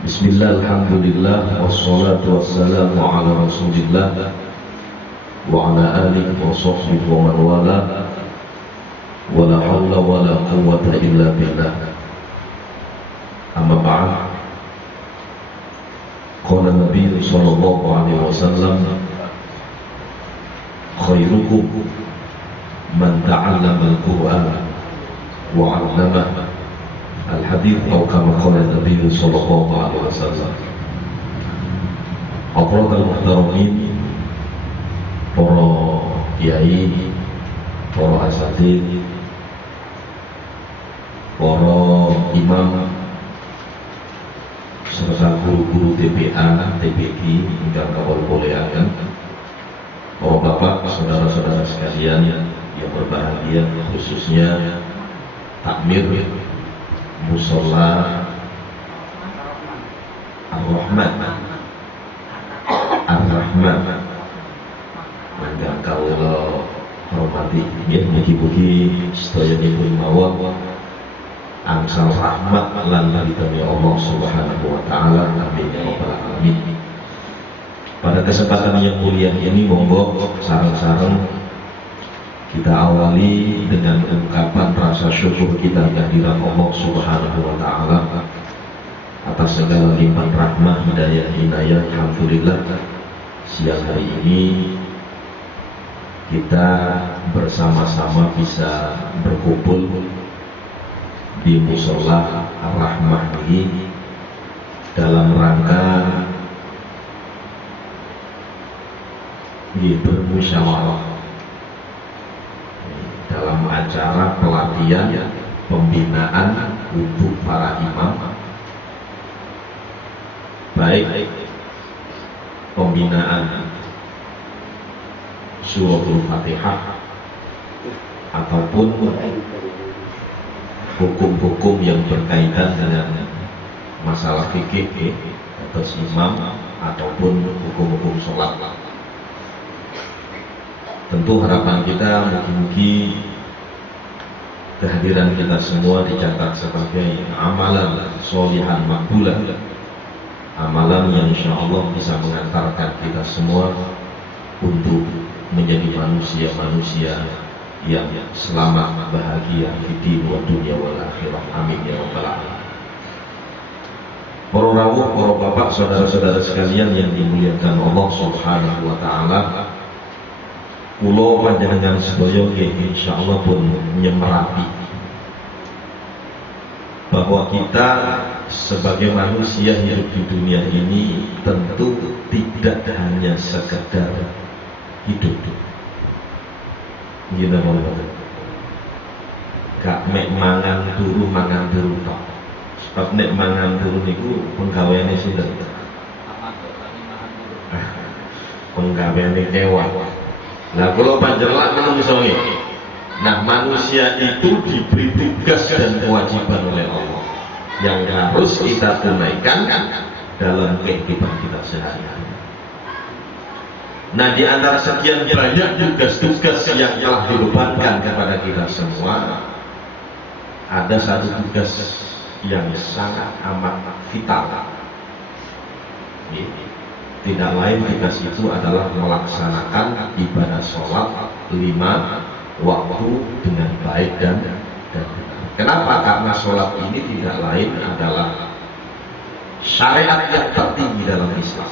Bismillah, alhamdulillah, wassalatu wassalamu ala rasulillah wa ala alihi wa sahbihi wa man wala wa la hawla wa la quwwata illa billah. Amma ba'd. Qala Nabi sallallahu alaihi wasallam, khairukum man ta'allama al-Qur'an wa 'allamahu. Al-hadith atau kama qala Nabi sallallahu alaihi wasallam. Afradal muhtaramin, para kiai, para asatid, para imam, serta guru-guru TPA, TPQ ingkang kawula mulyakaken, para bapak, saudara-saudara sekalian yang berbahagia, khususnya takmir Musola Ar-Rahman ingkang kawula hormati, nggih mugi-mugi sedayanipun mawon angsal rahmat lan ridhone Allah Subhanahu wa taala. Amin ya rabbal alamin. Pada kesempatan yang mulia ini, monggo sareng-sareng kita awali dengan ungkapan rasa syukur kita kehadiran Allah Subhanahu wa taala atas segala limpahan rahmah, hidayah, inayah. Alhamdulillah, siang hari ini kita bersama-sama bisa berkumpul di Musola Ar-Rahmah ini dalam rangka bermusyawarah dalam acara pelatihan pembinaan untuk para imam, baik pembinaan suratul Fatihah ataupun hukum-hukum yang berkaitan dengan masalah fikih atas imam ataupun hukum-hukum sholat. Tentu harapan kita mungkin kehadiran kita semua dicatat sebagai amalan sholihan makbulah, amalan yang insya Allah bisa mengantarkan kita semua untuk menjadi manusia-manusia yang selamat, bahagia di din wa dunya wal akhirah. Amin ya rabbal alamin. Para rawuh, para bapak, saudara-saudara sekalian yang dimuliakan Allah Subhanahu wa taala, kula panjenengan sedaya nggih insyaallah pun nyemerapi bahwa kita sebagai manusia hidup di dunia ini tentu tidak hanya sekedar hidup. Gila banget. Gak mek mangan turu tok. Sebab nek mangan turu niku penggaweane sinten? Penggaweane kewan. Nah, kalau panjenengan menungso nggih. Nah, manusia itu diberi tugas dan kewajiban oleh Allah yang harus kita tunaikan dalam kehidupan kita sehari-hari. Nah, di antara sekian banyak tugas-tugas yang telah dibebankan kepada kita semua, ada satu tugas yang sangat amat vital. Tidak lain tugas itu adalah melaksanakan ibadah sholat 5 waktu dengan baik dan benar. Kenapa? Karena sholat ini tidak lain adalah syariat yang tertinggi dalam Islam.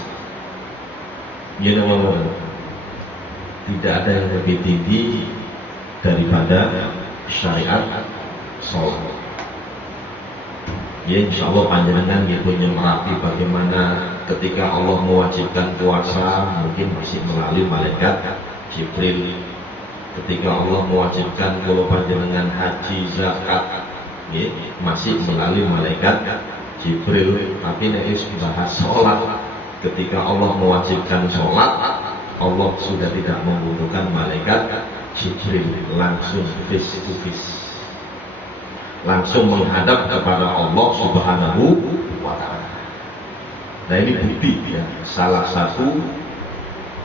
Tidak ada yang lebih tinggi daripada syariat sholat. Ya, insya Allah panjenengan punya merapi bagaimana ketika Allah mewajibkan puasa, mungkin masih melalui malaikat Jibril. Ketika Allah mewajibkan kalau panjenengan haji, zakat, ya, masih melalui malaikat Jibril. Tapi nek wis bahas sholat, ketika Allah mewajibkan sholat, Allah sudah tidak membutuhkan malaikat Jibril, langsung face to face, langsung menghadap kepada Allah Subhanahu wa ta'ala. Nah, ini bukti ya, salah satu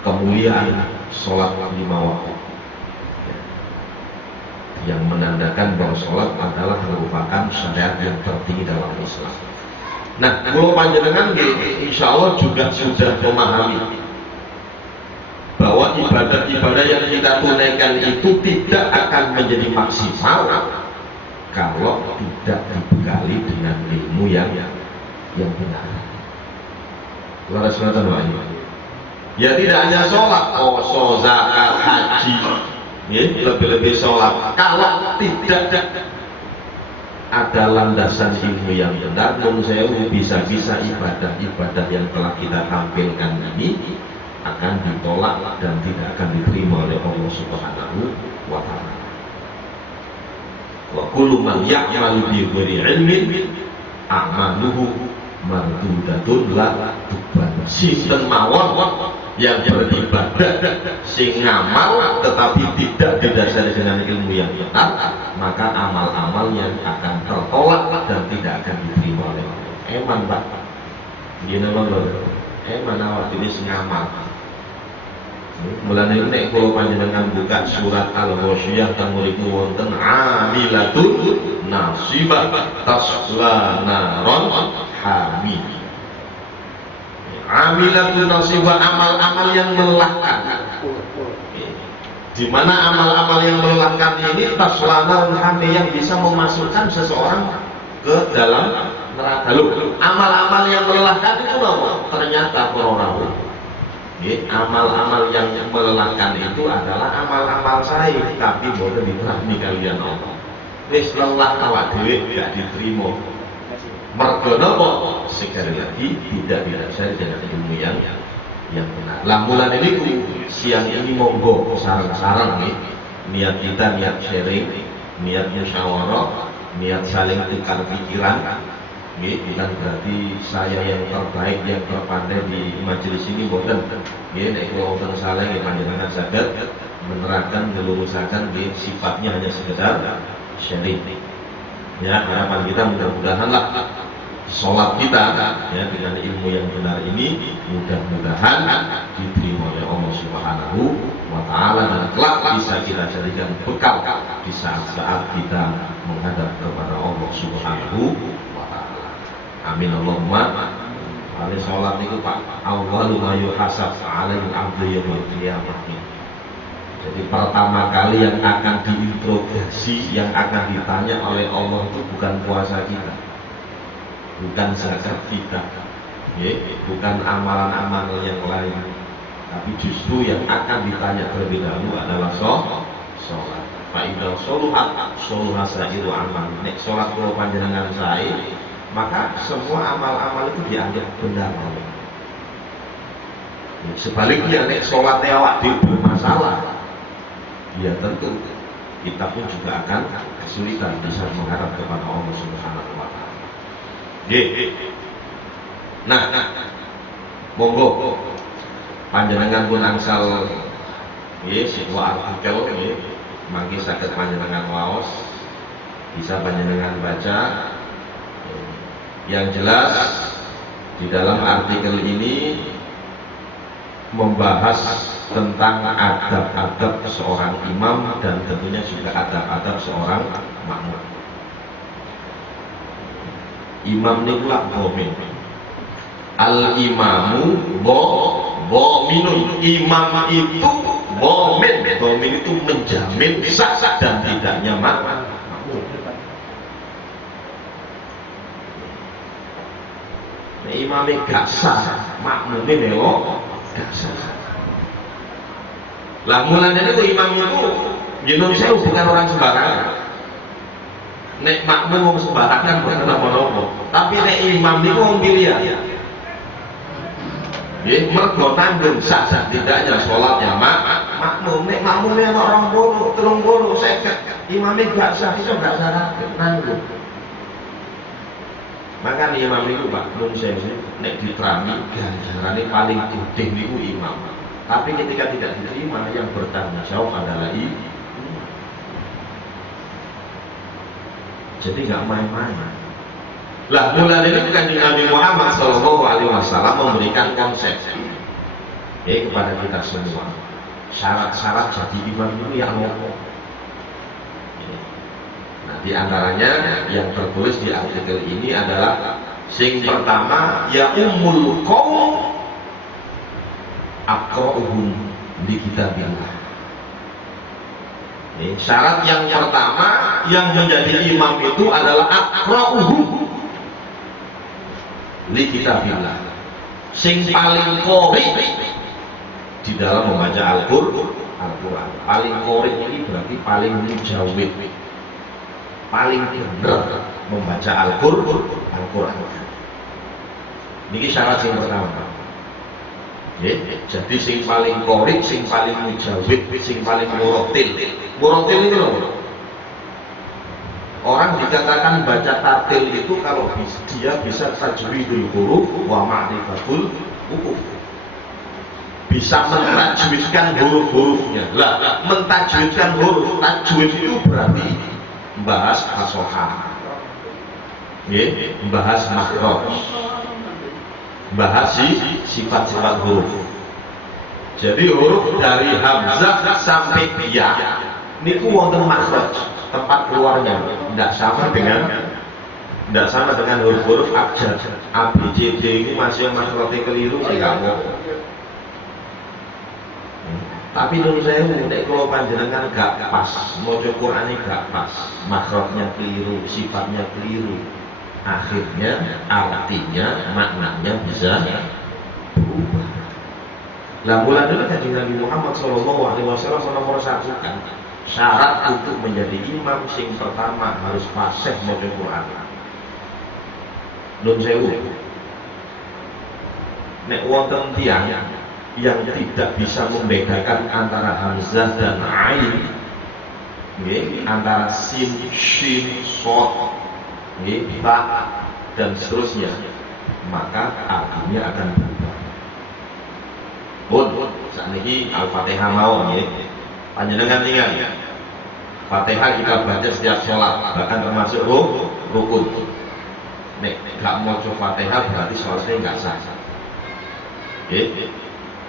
kemuliaan sholat 5 waktu ya, yang menandakan bahwa sholat adalah merupakan syariat yang tertinggi dalam Islam. Nah, kula panjenengan insya Allah juga sudah memahami bahwa ibadah-ibadah yang kita tunaikan itu tidak akan menjadi maksimal kalau tidak dibekali dengan ilmu yang benar. Laras nonton ya tidak hanya sholat, puasa, zakat, haji, ya, lebih-lebih sholat. Kalau tidak ada landasan ilmu yang benar, menurut saya bisa-bisa ibadah-ibadah yang telah kita tampilkan ini akan ditolak dan tidak akan diterima oleh Allah Subhanahu wa Ta'ala. Wa kullu man ya'malu bi ghairi ilmin a'maluhu mardudatun la tuqbal. Sinten mawon yang beribadah sing ngamal tetapi tidak didasari dengan ilmu yang benar, maka amal-amalnya akan tertolak dan tidak akan diterima oleh Allah. Eman Pak, gini lho, eman awak ini ngamal. Mulane nek kula panjenengan buka surat Al-Ghasyiyah teng mriku wonten amilatun nasibah tasla naron hamid. Amilatun nasibah, amal-amal yang melelahkan. Di mana amal-amal yang melelahkan ini tasla naron hamid, yang bisa memasukkan seseorang ke dalam neraka. Loh, amal-amal yang melelahkan itu apa? Ternyata orang amal-amal yang melelahkan itu adalah amal-amal saya, tapi boleh diterapkan kalian Allah. Wis lelah awak dhewe gak diterima. Mergo napa? Sekali lagi tidak didasari dengan ilmu yang benar. Lah mulane niku siang ini monggo sareng-sareng nih, niat kita niat sharing, niat musyawarah, niat saling tukar pikiran. Bukan berarti saya yang terbaik, yang terpandai di majelis ini, bukan. Nek kula wonten salah nggih panjenengan saged menerangkan, meluruskan, sifatnya hanya sekedar sharing. Ya, harapan kita mudah-mudahan lah sholat kita ya dengan ilmu yang benar ini mudah-mudahan diterima oleh Allah Subhanahu wa Ta'ala dan kelak bisa kita jadikan bekal di saat-saat kita menghadap kepada Allah Subhanahu wa Ta'ala. Amin Allahumma. Oleh sholat itu Pak, awwalu ma yuhasab 'alaihi al-'abdu yaumil qiyamah. Jadi pertama kali yang akan diinterogasi, yang akan ditanya oleh Allah itu bukan puasa kita, bukan zakat kita, bukan amalan-amalan yang lain, tapi justru yang akan ditanya terlebih dahulu adalah sholat. Fa idza sholuhat sholuha sa'iru amal. Nek sholat kula panjenengan sae, maka semua amal-amal itu dianggap benar. Sebaliknya nek sholat awak dhewe bermasalah, ya tentu kita pun juga akan kesulitan bisa menghadap kepada Allah Subhanahu wa Ta'ala. Nah, monggo panjenengan pun angsal sebuah artikel mangke saged panjenengan waos, bisa panjenengan baca. Yang jelas di dalam artikel ini membahas tentang adab-adab seorang imam dan tentunya juga adab-adab seorang makmum. Imam nikulak bomin. Al-imamu bominun. Imam itu bomin. Bomin itu menjamin sah dan tidaknya makmum. Imamnya gak sah, makmumnya melo gak sah. Lah mulanya itu imam itu Indonesia bukan orang sembarangan. Nek makmum sembarangan bukan apa-apa. Tapi nek imam itu wong pilihan. Mergo tanggung sah tidaknya sholatnya makmum. Nek makmumnya orang bolu, 30, 50, imamnya gak sah, itu gak sah nanggung. Maka imam itu Pak, nun saya nek diterami ganjarannya paling gede niku imam. Tapi ketika tidak diterima, yang bertanggung jawab adalah imam. Jadi nggak main-main. Lah mulai ini Kanjeng Nabi Muhammad SAW memberikan konsep kepada kita semua. Syarat-syarat jadi imam itu yang apa? Nah, di antaranya yang tertulis di artikel ini adalah Sing pertama ya ummul qaum aqra'uhum li kitabillah. Ini syarat yang pertama yang menjadi imam itu adalah aqra'uhum li kitabillah. Sing paling qori di dalam membaca Al-Quran. Paling qori ini berarti paling mujawid, paling benar membaca Al-Quran. Ini syarat yang pertama. Jadi sing paling qori, sing paling mujawid, sing paling murotil. Murotil itu loh. Orang dikatakan baca tartil itu kalau dia bisa tajwidul huruf wa ma'rifatul huruf. Bisa mentajwidkan huruf-hurufnya. Lah, mentajwidkan huruf, tajwid itu berarti membahas fasohah. Membahas makhraj. Bahas sifat-sifat huruf. Jadi huruf dari hamzah sampai ya niku wonten makhraj, tempat keluarnya tidak sama dengan huruf-huruf abjad. A B C D ini masih makhrajnya keliru sih kamu. Tapi nun sewu nek kula panjenengan gak pas, maca Qur'ane gak pas, makhrajnya keliru, sifatnya keliru. Akhirnya artinya maknanya bisa berubah. Lah mulai dulu kanjeng Nabi Muhammad SAW nomor satu kan syarat untuk menjadi imam sing pertama harus fasih maca Quran. Nun sewu. Nek wonten tiyang yang tidak bisa membedakan antara hamzah dan ain, antara sin, shin, shod, ba dan seterusnya, maka artinya akan berubah. Pun saat ini Al-Fatihah mau panjenengan ingat Fatihah kita baca setiap sholat, bahkan termasuk rukun. Nek gak mau coba Fatihah berarti sholatnya nggak sah.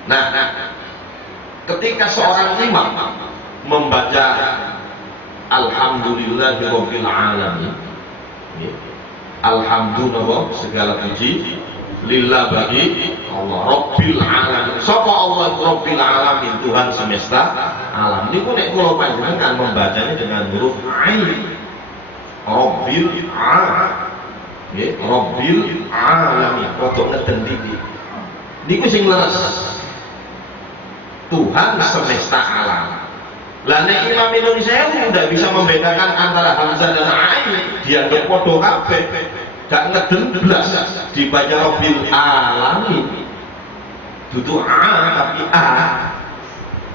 Nah, ketika seorang imam membaca Alhamdulillahirabbil alamin, alhamdulillah segala puji lillah bagi Allah Rabbil alamin. Sapa Allah Rabbil alamin, Tuhan semesta alam. Niku nek kula panjenengan membacanya dengan huruf ain. Rabbil alamin. Rabbil alamin. Rodok ngeden iki. Niku sing leres. Tuhan semesta alam. Lah nek Imam Indonesia tidak bisa membedakan antara hamzah dan ain, dia do podo kabeh. Gak ngeden blas dibaca Rabbil alamin. Dudu a tapi a.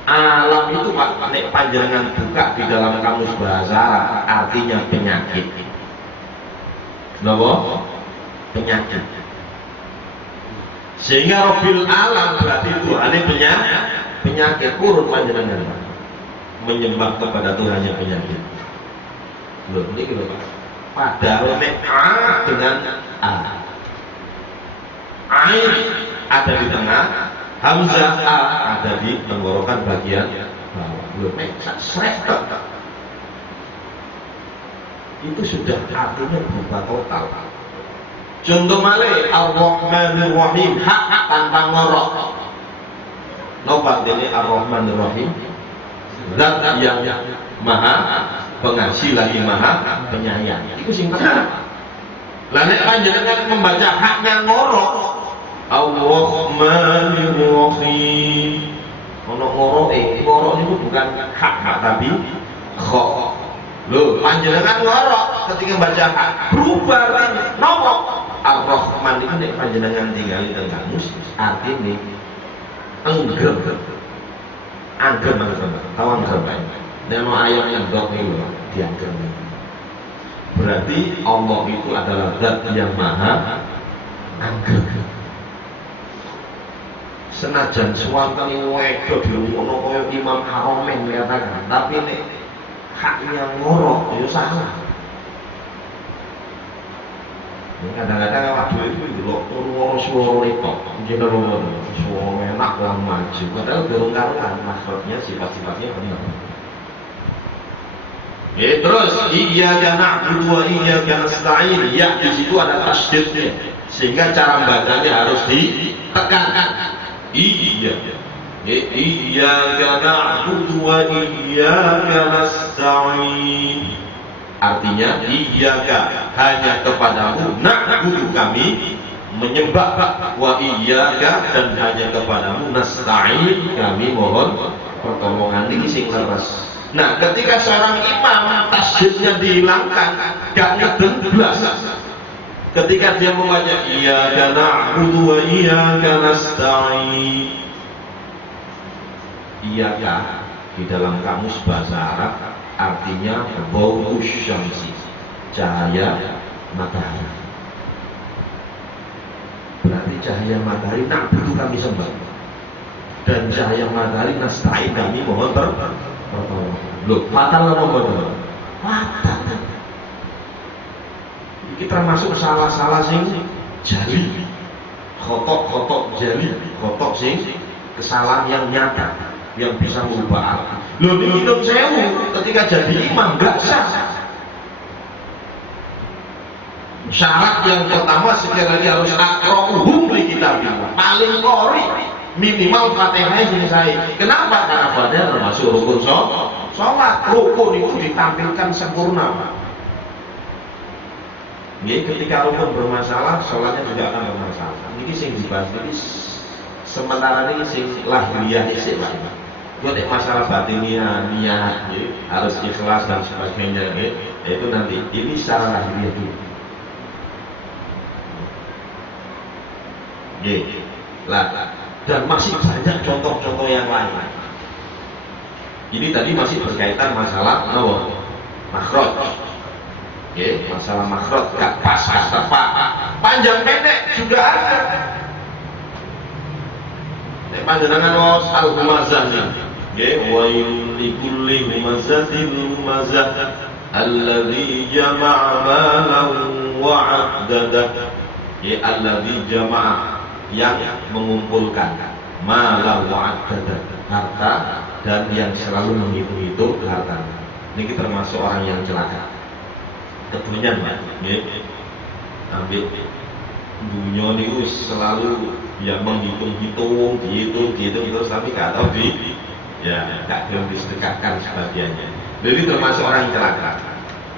Alam itu Pak nek panjenengan buka di dalam kamus bahasa Arab artinya penyakit. Napa? Penyakit. Sehingga Rabbil alam berarti Tuhan penyakit urut panjenengan Pak. Menyembah kepada Tuhan yang penyakit. Loh, ini gitu Pak. Padahal nek a dengan a. Ain ada di tengah, hamzah a ada di tenggorokan bagian bawah. Loh, nek srek itu sudah artinya berubah total. Contoh malih Ar-Rahmanir Rahim, hak tanpa ngorok. Napa dene Ar-Rahmanir Rahim? Zat yang maha pengasih lagi maha penyayang. Itu sing pertama. Lah nek panjenengan membaca haknya ngorok, Ar-Rahmanir Rahim. Ono ngoroke, ngorok niku bukan hak tapi kha. Lho, panjenengan ngorok ketika baca hak berubah napa? Ar-Rahman itu nek panjenengan tinggal di tengah mus artine engger. Angger teman-teman, tahu angger Pak. Nemo ayam yang dok ini loh, diangger. Berarti Allah itu adalah zat yang maha angger. Senajan suwanteng wedok dirungokno kaya Imam Haromen katakan, tapi nek haknya ngorok ya salah. Kadang-kadang awak dhewe itu ndelok ora swara itu, jeneng swara enak lan maju. Padahal durung karuan maksudnya sifat-sifatnya benar. Terus iyyaka na'budu wa iyyaka nasta'in. Ya di situ ada tasydidnya. sehingga cara bacanya harus ditekan. Iya. Iyyaka na'budu wa iyyaka nasta'in. Artinya iyyaka, hanya kepadamu, na'budu kami menyembah, wa iyyaka, dan hanya kepadamu, nasta'in kami mohon pertolongan. Ini sing leres. Nah, ketika seorang imam tasydidnya dihilangkan, gak ngeden blas. Ketika dia membaca iyyaka na'budu wa iyyaka nasta'in, iyyaka di dalam kamus bahasa Arab artinya bau syamsi, cahaya matahari. Berarti cahaya matahari na'budu kami sembah, dan cahaya matahari nasta'in kami mohon pertolongan. Loh, fatal apa betul? Fatal. Ini termasuk salah-salah sing jali, khotok jali, khotok sing kesalahan yang nyata, yang bisa merubah arti. Loh, ini minum sewu ketika jadi imam gak sah. Syarat yang pertama sekali lagi harus aqra'uhum li kitabillah, paling qori, minimal Fatihah selesai. Kenapa? Karena Fatihah termasuk rukun sholat. Rukun itu ditampilkan sempurna. Ini ketika rukun bermasalah, sholatnya juga akan bermasalah. Ini sing dibahas ini sementara ini sing lahiriah isik Pak. Itu masalah batinnya, niat, harus ikhlas dan sebagainya. Itu nanti. Ini secara lahiriah dulu. Dan masih banyak contoh-contoh yang lain. Ini tadi masih berkaitan masalah makhraj. Masalah makhraj gak pas, gak tepat. Panjang pendek juga ada. Panjenengan was al-humazah wa likulli humazatin humazah alladzi jama'a malan wa 'addada. Alladzi jama'a, yang mengumpulkan, malan wa 'addada, harta, dan yang selalu menghitung-hitung harta. Ini termasuk orang yang celaka. Ketunyan Pak, ambil dunia ini selalu yang menghitung-hitung, dihitung terus, tapi gak tahu gak disedekahkan sebagainya. Jadi termasuk orang yang celaka.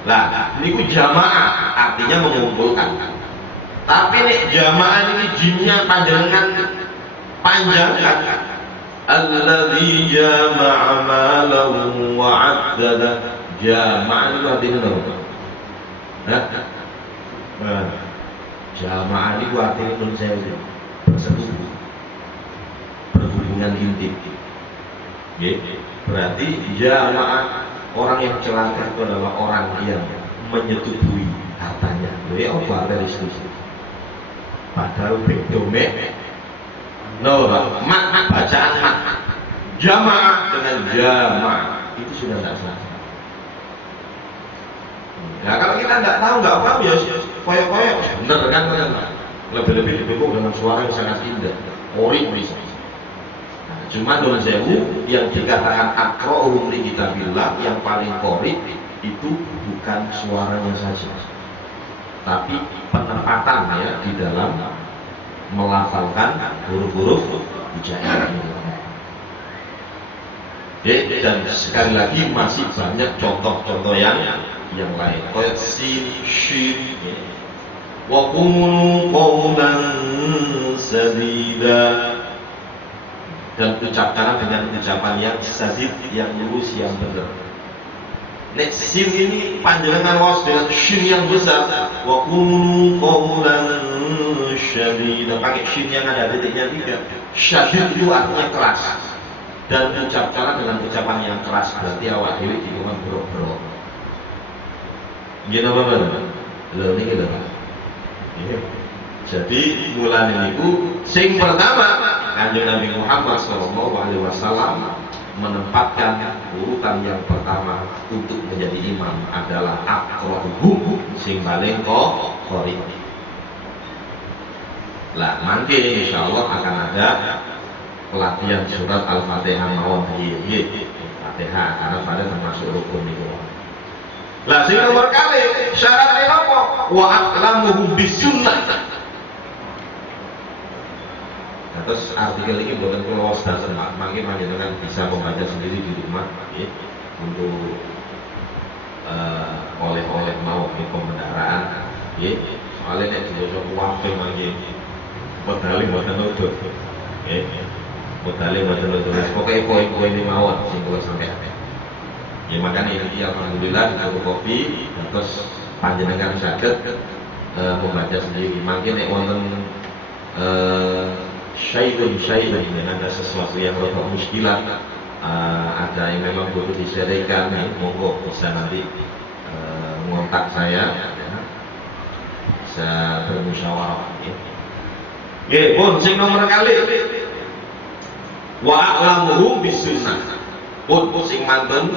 Lah, ini jamaah artinya mengumpulkan. Tapi nih jamaah ini jinnya panjangan panjangkan. Alladzi jama'a malan wa 'addada. Jamaah itu artinya apa? Jamaah itu artinya konsensus, bersekutu, berhubungan intim. Berarti jamaah, orang yang celaka itu adalah orang yang menyetujui hartanya. Jadi apa dari situ? Padahal bedomek, mak bacaan mak, jamaah dengan jamaah itu sudah tidak salah. Nah, kalau kita tidak tahu, nggak paham ya koyok-koyok, bener kan? Lebih-lebih dipikul dengan suara yang sangat indah, ori bisa. Nah, cuma dengan sewu yang dikatakan aqra'uhum li kitabillah, yang paling qori itu bukan suaranya saja, tapi penempatan ya di dalam melafalkan huruf-huruf hijaiyah ini. Dan sekali lagi masih banyak contoh-contoh yang lain. Kayak sin, shin, wa qulu qawlan sadida, dan ucapkan dengan ucapan yang sadid, yang lurus, yang benar. Nek sin ini panjangan was dengan shin yang besar, wa qulu qawlan syadida, pakai shin yang ada titiknya 3. Syadid itu artinya keras, dan ucapkan dengan ucapan yang keras, berarti awak dewi diulang berok-berok. Gini apa benar? Lo ini gitu Pak. Jadi mulanya itu sing pertama Kanjeng Nabi Muhammad SAW menempatkan urutan yang pertama untuk menjadi imam adalah aqra'uhum, sing paling qori. Lah mangke insyaallah akan ada pelatihan surat Al-Fatihah mawon Fatihah, karena pada termasuk rukun itu. Lah sing nomor kali syaratnya apa? Wa aqlamuhum bisunnah. Terus artikel ini buatan keluar dan makin panjenengan bisa membaca sendiri di rumah, ya, untuk oleh-oleh mau di pembendaraan, ya. Soalnya nek diwaca kuwape mangke modale mboten nutur. Ya. Modale mboten nutur. Pokoke poin-poin ini mawon sing kula sampaikan. Ya makanya ini alhamdulillah cukup kopi terus panjenengan saged membaca sendiri. Mungkin nek wonten syai'un ada sesuatu yang rada muskilah, ada yang memang butuh diselesaikan, ya, monggo bisa nanti mengontak saya, ya. Bisa bermusyawarah, ya. Nggih, pun sing nomor kali wa a'lamuhum bisunnah. Pun sing mantun,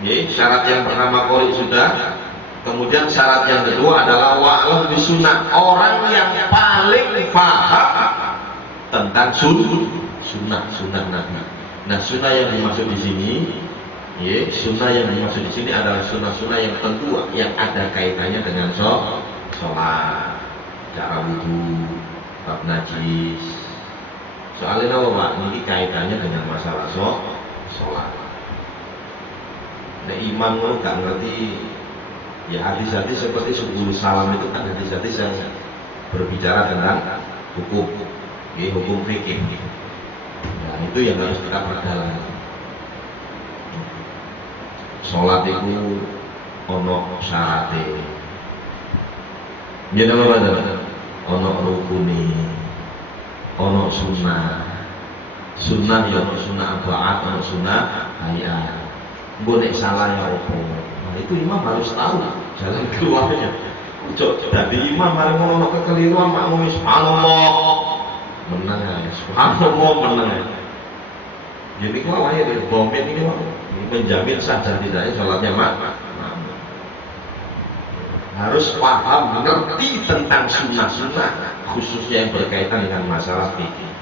nggih, syarat yang pertama qori sudah. Kemudian syarat yang kedua adalah wa a'lam bisunnah, orang yang paling paham tentang sunnah Nabi. Nah, sunnah yang dimaksud di sini, ya, sunnah yang dimaksud di sini adalah sunnah-sunnah yang tentu yang ada kaitannya dengan sholat, cara wudhu, bab najis. Soalnya apa Pak? Ini kaitannya dengan masalah sholat. Nah, imam itu gak ngerti, ya hadis-hadis seperti 10 salam itu kan hadis-hadis yang berbicara tentang hukum, ya, hukum fikih. Nah, itu yang harus kita perdalam. Sholat itu ono syarate, ya nama ono rukuni, ono sunnah ya ono sunnah abad, ono sunnah hayat. Boleh salah ya opo. Nah, itu imam harus tahu jalan keluarnya. Jadi imam mari ngono kekeliruan makmum subhanallah menang ya, subhanallah menang. Jadi kalau lahir dari bomet ini menjamin sah dan tidaknya sholatnya harus paham, mengerti tentang sunnah-sunnah khususnya yang berkaitan dengan masalah fikih.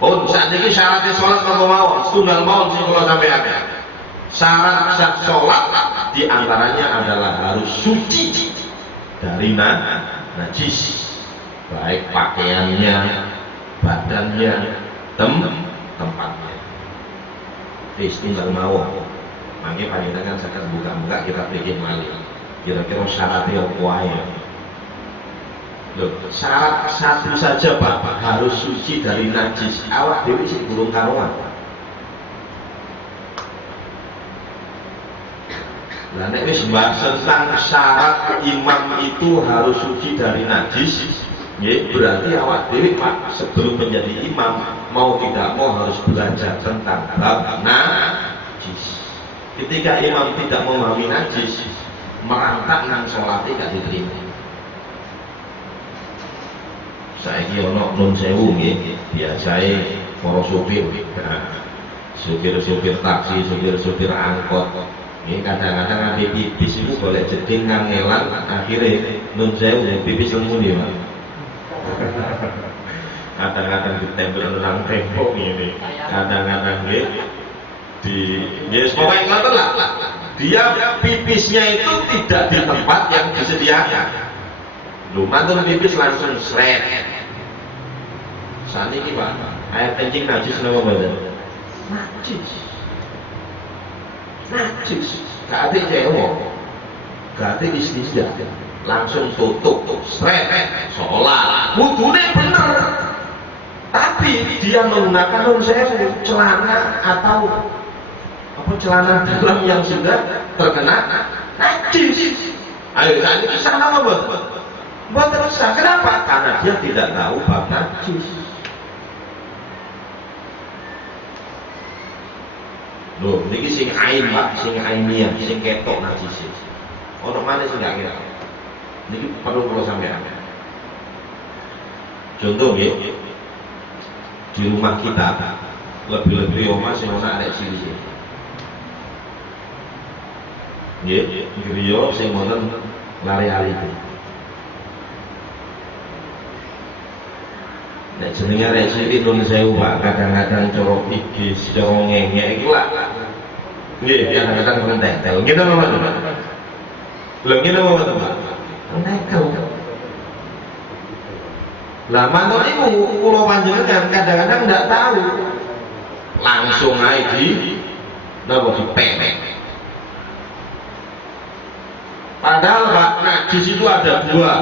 Oh, saat ini syaratnya sholat kalau mau, setunggal mau sih kalau sampai ada. Syarat sah sholat diantaranya adalah harus suci dari najis, baik pakaiannya, badannya, tempatnya. Setunggal mau. Makanya panjenengan saya buka-buka kita pikir malih. Kira-kira syaratnya apa ya? Loh, syarat satu saja Pak, harus suci dari najis. Awak dewi sing burung karuan. Nah, nek wis bahas tentang syarat imam itu harus suci dari najis, ya berarti awak dewi Pak sebelum menjadi imam mau tidak mau harus belajar tentang bab najis. Ketika imam tidak memahami najis, merantak nang sholatnya gak diterima. Saiki ono nun sewu nggih, biasae para supir, supir taksi, supir angkot. Nggih kadang-kadang ade pipis iku golek jeding kangelan, akhire nun sewu pipis lemu nih, Pak. Kadang-kadang ditempel nang tembok ngene. Kadang-kadang nggih pokoknya ngoten lah. Dia pipisnya itu tidak di tempat yang disediakan. Lu mantul pipis langsung seret. Saniki Pak, air kencing najis napa mboten? Najis. Gak ada cewek, gak ada istinja, langsung tutup, seret, sholat, wudhunya bener. Tapi dia menggunakan celana atau celana dalam yang sudah terkena najis. Ayo saat ini sana buat terus. Kenapa? Karena dia tidak tahu bab najis. Loh, ini sing ain Pak, sing ainian, sing ketok najis. Ono mana sing gak kira? Ini perlu sampean. Contoh ya, di rumah kita lebih-lebih omah sing ana arek cilik. Nggih, griya sing wonten lari-lari. Nek jenenge arek cilik nun sewu Pak, kadang-kadang corok iki, corok ngengek iku lah. Nggih, kadang-kadang mentetel. Gitu Pak. Lho ngene Pak. Mentetel. Lah mantun niku kula panjenengan kadang-kadang ndak tahu. Langsung ae di napa dipelek. Padahal Pak, najis itu ada dua.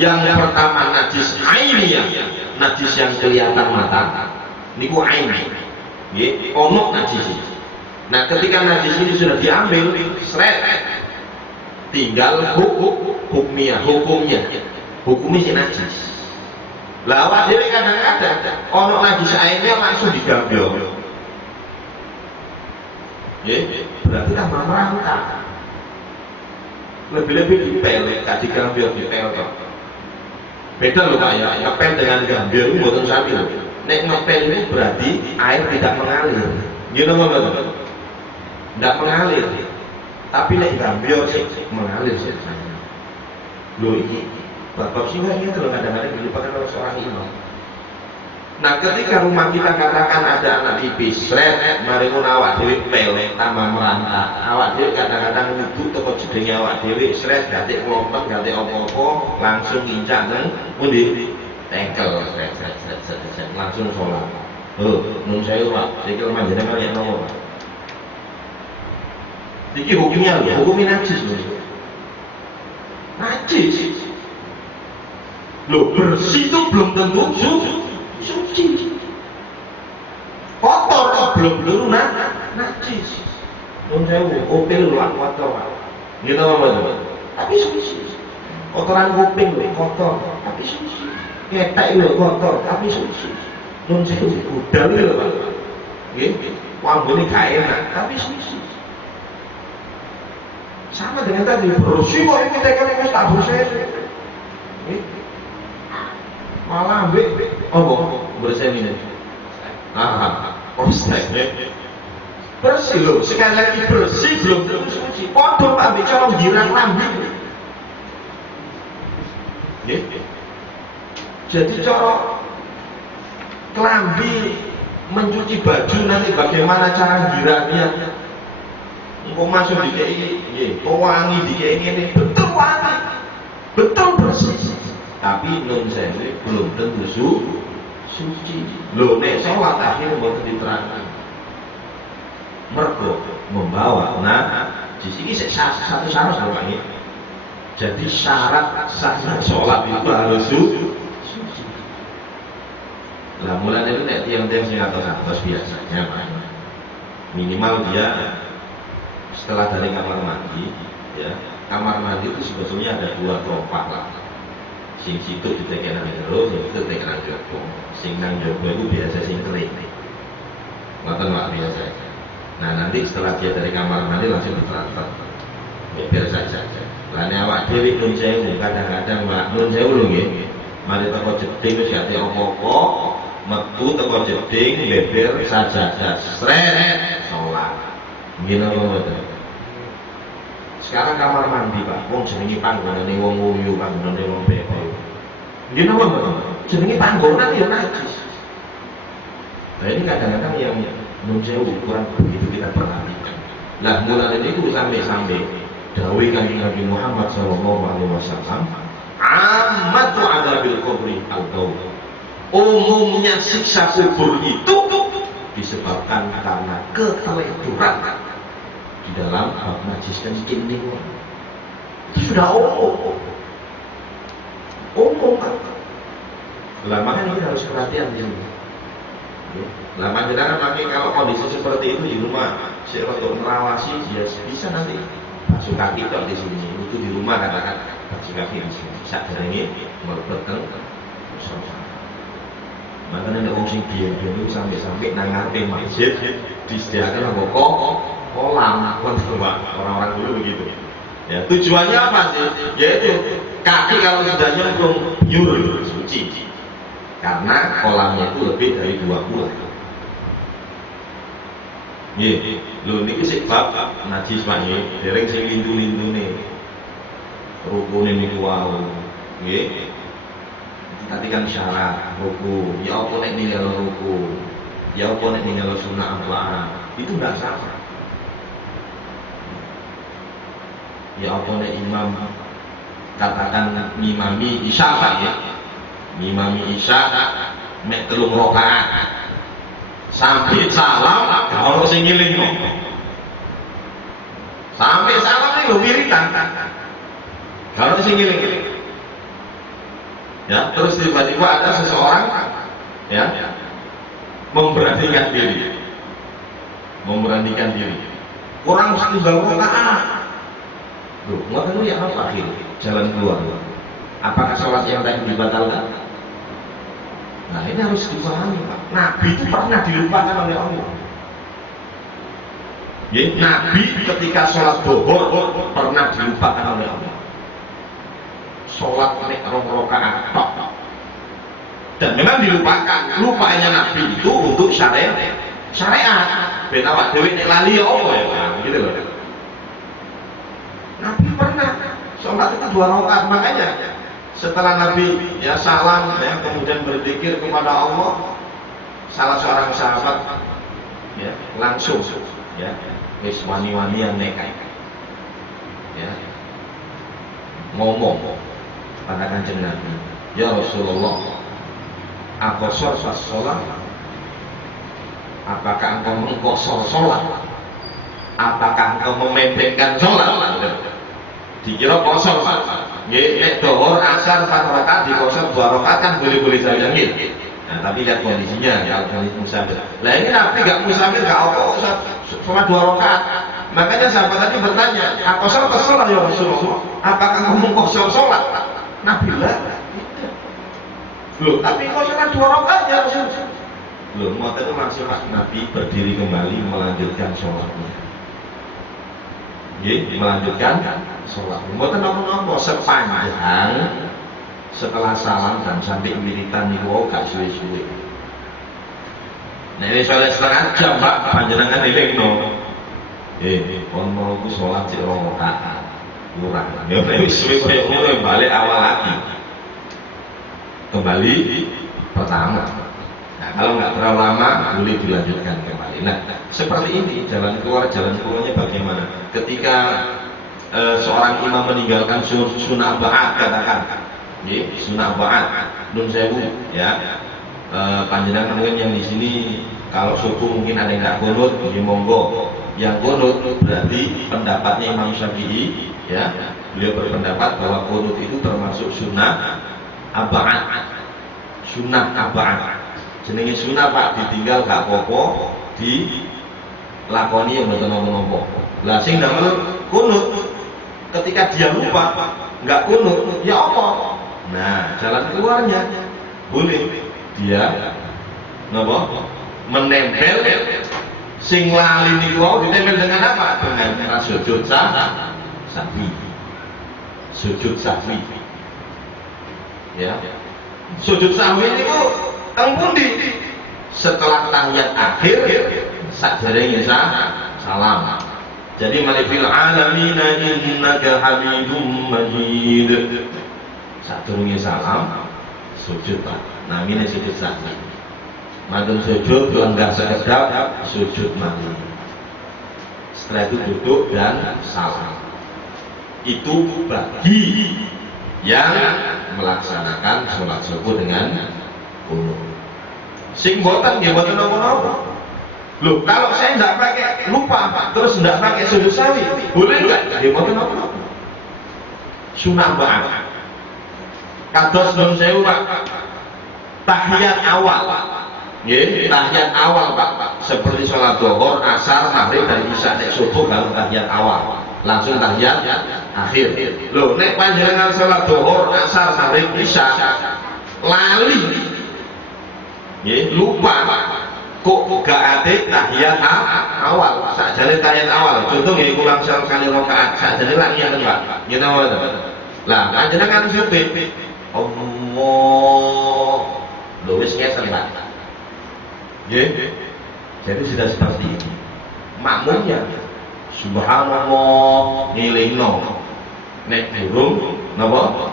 Yang pertama najis ainiyah, najis yang kelihatan mata. Niku ain. Nggih, ono najis. Nah, ketika najis ini sudah diambil, seret, tinggal hukumnya. Hukumnya si najis. Lah awak dhewe kadang-kadang ono najis ainnya langsung digambil. Nggih, berarti tambah merangkak. Lebih-lebih dipelek, gak digambil, dipelek. Beda loh Pak ya, ngepel dengan gambil itu bukan sami loh. Nek ngepel itu berarti air tidak mengalir. Gitu apa betul? Tidak mengalir. Tapi nek gambil sih mengalir sih. Loh ini bab sih ini kalau kadang-kadang dilupakan oleh seorang imam. Nah ketika rumah kita katakan ada anak tipis, seret, mari ngono awak dhewe pelek tambah merangkak. Awak dhewe kadang-kadang nyebut toko jedenge awak dhewe seret ganti klompet ganti apa-apa langsung ngincak nang pundi? Tengkel seret langsung sholat. Oh, nun sewu Pak, iki manjane kaya nopo Pak? Iki hukumnya lho, hukumnya najis lho. Najis. Loh, bersih itu belum tentu suci. Kotor kok belum najis. Nun sewu, opel lho kotor. Gitu apa? Tapi suci. Kotoran kuping lho kotor, tapi suci. Ketek lho kotor, tapi suci. Nun sewu budal lho Pak. Nggih, wanggone gak enak, tapi suci. Sama dengan tadi, bersih kok kita kan wis tak bersih. Nggih. Malah ambek apa bersih ini? Bersih loh, sekali lagi bersih belum tentu suci. Padha Pak ambek cara girang lambe. Nggih. Jadi cara kelambi mencuci baju nanti bagaimana cara girangnya? Engkau masuk di kayak ini, wangi di kayak ini, betul wangi, betul bersih. Tapi non sewu belum tentu suci. Lo nek sholat akhir mau diterangkan. Mergo membawa di sini satu syarat loh Pak. Jadi syarat sahnya sholat itu harus suci. Lah mulai itu nek tiang-tiang sing atas biasanya Pak. Minimal dia setelah dari kamar mandi, ya kamar mandi itu sebetulnya ada dua kelopak lah. Sing situ ditekan nang jero, sing situ ditekan nang jero. Sing nang jero itu biasa sing kering. Ngoten Pak biasa. Nah nanti setelah dia dari kamar mandi langsung ditransfer. Ya biar saja. Lah nek awak dhewe nun sewu kadang-kadang Pak nun sewu lho nggih. Mari teko jeding wis gak apa-apa, metu teko jeding beber sajadah sret salat. Nggih napa mboten? Sekarang kamar mandi Pak, wong jenenge panggonane wong wuyu, panggonane wong beko. Nggih napa mboten? Jenenge panggonan ya najis. Nah ini kadang-kadang yang nun sewu kurang begitu kita perhatikan. Lah mulane niku sampai dawuh Kanjeng Nabi Muhammad sallallahu alaihi wasallam, "Ammatu adabil qabri al-qaul." Umumnya siksa kubur itu disebabkan karena keteledoran di dalam bab najis kencing niku. Itu sudah umum kan. Lah makanya kita harus perhatian di sini. Lah panjenengan lagi kalau kondisi seperti itu di rumah, saya untuk merawasi dia bisa nanti basuh kaki kok di sini. Itu di rumah katakan basuh kaki di sini. Saat ini merebutkan sofa. Makanya ada orang sing biyen-biyen itu sampai nang ngarepe masjid disediakan apa kolam, orang-orang dulu begitu. Ya, tujuannya apa sih? Yaitu kaki kalau sudah nyemplung nyuruh suci. Karena kolamnya itu lebih dari 2 bulan. Nggih, lho niki sik bab najis Pak nggih, dereng sing lindu-lindune. Rukune niku wau. Nggih. Tadikan syarat ruku, ya apa nek ninggal ruku, ya apa nek ninggal sunnah apa, itu enggak sama. Ya apa nek imam katakan ngimami isya ya, ngimami isya mek 3 rakaat sampai salam kalau sing ngiling sampai salam itu wiridan kalau sing ngiling ya. Terus tiba-tiba ada seseorang ya memberanikan diri kurang 1 rakaat. Loh, ngoten ya apa akhir jalan keluar? Apakah sholat yang tadi dibatalkan? Nah, ini harus dipahami, Pak. Nabi itu pernah dilupakan oleh Allah. Ya, Nabi ketika sholat zuhur pernah dilupakan oleh Allah. Sholat nek 2 rakaat tok. Dan memang dilupakan. Lupanya Nabi itu untuk syariat. Ben awak dhewe nek lali ya apa ya? Nah, gitu loh. Nabi pernah sholat itu 2 rakaat, makanya setelah Nabi ya salam ya kemudian berzikir kepada Allah, salah seorang sahabat ya langsung ya wis wani-wanian nekat ya ngomong pada Kanjeng Nabi, ya Rasulullah, aqsar sholat, apakah engkau mengqasar sholat, apakah engkau memendekkan sholat? Dikira qasar, nggih, nek dhuhur asar 4 rakaat dikosor 2 rakaat kan boleh-boleh saja nggih. Nah, tapi lihat kondisinya ya, kondisi musafir. Lah ini Nabi enggak musafir, enggak apa sholat 2 rakaat. Makanya sahabat tadi bertanya, "Aqsar sholat ya Rasulullah? Apakah kamu qasar sholat?" Nabi bilang, "Tidak." Loh, tapi kok sholat 2 rakaat ya Rasulullah? Loh, ngoten itu langsung Nabi berdiri kembali melanjutkan sholatnya. Melanjutkan sholat. Mboten napa-napa sepanjang setelah salam dan sampai wiritan niku gak suwe-suwe. Nah, ini sholat setengah jam Pak panjenengan elingno. Kon mau ku sholat sik 2 rakaat. Kurang. Ya wis suwe koyo ngono balik awal lagi. Kembali pertama. Nah, kalau nggak terlalu lama boleh dilanjutkan kembali. Nah, seperti ini jalan keluarnya bagaimana? Ketika seorang imam meninggalkan sunnah ba'at, katakan, sunnah ba'at, nun sewu, ya, panjenengan mungkin yang di sini kalau subuh mungkin ada yang nggak kunut, ya monggo. Yang kunut berarti pendapatnya Imam Syafi'i, ya, beliau berpendapat bahwa kunut itu termasuk sunnah aba'at, sunnah aba'at. Jenenge sunah Pak, ditinggal gak apa-apa, dilakoni yang mboten napa-napa. Lah sing damel kunut ketika dia lupa enggak kunut, ya apa? Nah, jalan keluarnya boleh dia napa? Menempel sing lali niku wau ditempel dengan apa? Dengan sujud sahwi. Sujud sahwi. Ya. Sujud sahwi niku teng pundi? Setelah tahiyat akhir sakderenge salam. Jadi malifil alamina innaka hamidum majid. Sadurunge salam sujud Pak. Namine sujud sahwi. Madun sujud lenggah sekedap sujud mahwi. Setelah itu duduk dan salam. Itu bagi yang melaksanakan sholat subuh dengan sing boten nggih boten napa-napa. Loh, kalau saya enggak pakai lupa terus enggak pakai sujud sahwi, boleh enggak? Nggih boten napa-napa. Sunah ba'at. Kados nun sewu Pak. Tahiyat awal. Nggih, tahiyat awal Pak. Seperti sholat zuhur, asar, maghrib dan isya, nek subuh kalau tahiyat awal. Langsung tahiyat akhir. Loh, nek panjenengan sholat zuhur, asar, maghrib, isya lali lupa kok gak ada tahiyat awal, sakjane tahiyat awal. Contoh nggih kurang sekali rakaat, sakjane lagi yang Pak. Ngene wae. Lah, panjenengan supit. Allah. Lho wis ngesen Pak. Nggih. Jadi sudah seperti ini. Makmumnya subhanallah ngelingno. Nek durung napa?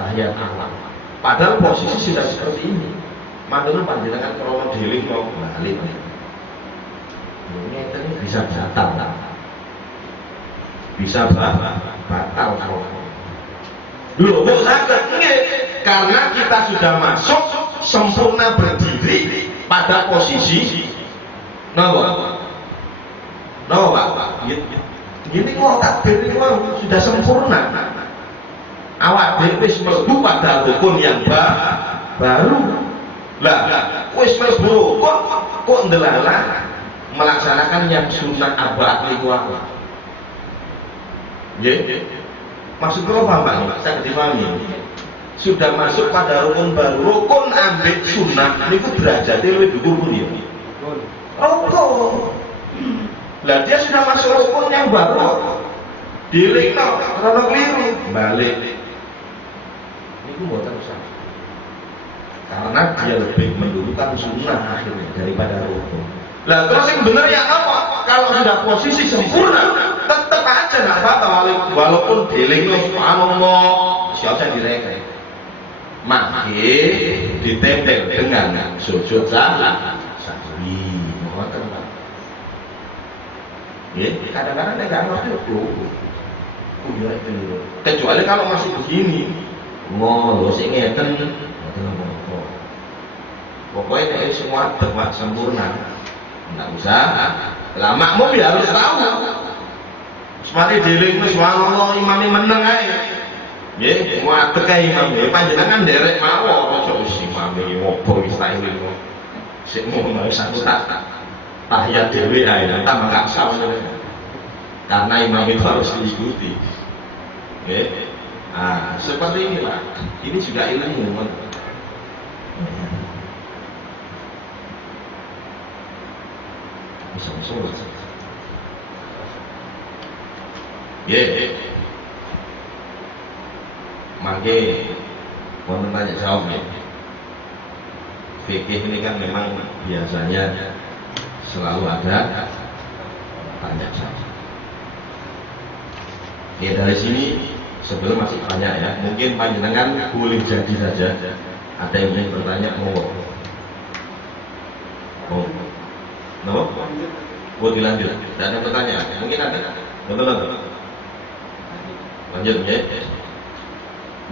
Tahiyat awal. Padahal posisi sudah seperti ini. Mantul panjenengan krono deling kok balik. Ngeten iki bisa batal ta? Bisa batal kok. Lho kok saged nggih Karena kita sudah masuk sempurna berdiri pada posisi napa? Napa Pak? Gini kok takbir itu sudah sempurna. Awak dhewe wis mlebu pada rukun yang baru. Lah, wis mlebu kok ndelalah melaksanakan yang sunnah abad niku wae. Nggih. Maksud kula paham Pak? Saya dipahami. Sudah masuk pada rukun baru. Rukun ambek sunnah niku derajate luwih dhuwur pundi? Rukun. Lah dia sudah masuk rukun yang baru. Dilingno ora keliru, balik. Niku mboten usah. Karena dia lebih mendulukan sunnah akhirnya daripada rukun. Lah terus yang benar ya apa? Kalau sudah posisi sempurna, tetap aja nggak apa-apa walaupun dilingno subhanallah, siapa direken. Maki ditempel dengan sujud sahwi. Ngoten Pak. Ya, kadang-kadang nggak ngerti kecuali kalau masih begini ngolo sing ngeten pokoknya ini semua berbuat sempurna nggak usah lah makmum ya harus tahu semari deling subhanallah imamnya menang aja ya muatek kae imam panjenengan derek mawon aja wis imame ngopo wis tak eling sik ngono satu tahiyat dhewe ae tambah gak sah karena imam itu harus diikuti. Oke. Nah, seperti inilah. Ini juga ilmu. Bisa sholat. Ya. Mangke mau tanya jawab ya. Fikih ini kan memang biasanya selalu ada tanya jawab. Ya dari sini sebelum masih banyak ya, mungkin panjenengan boleh jadi saja ada yang ingin bertanya mau. No? Mau dilanjut? Tidak ada pertanyaan? Mungkin ada? Betul. Lanjut ya.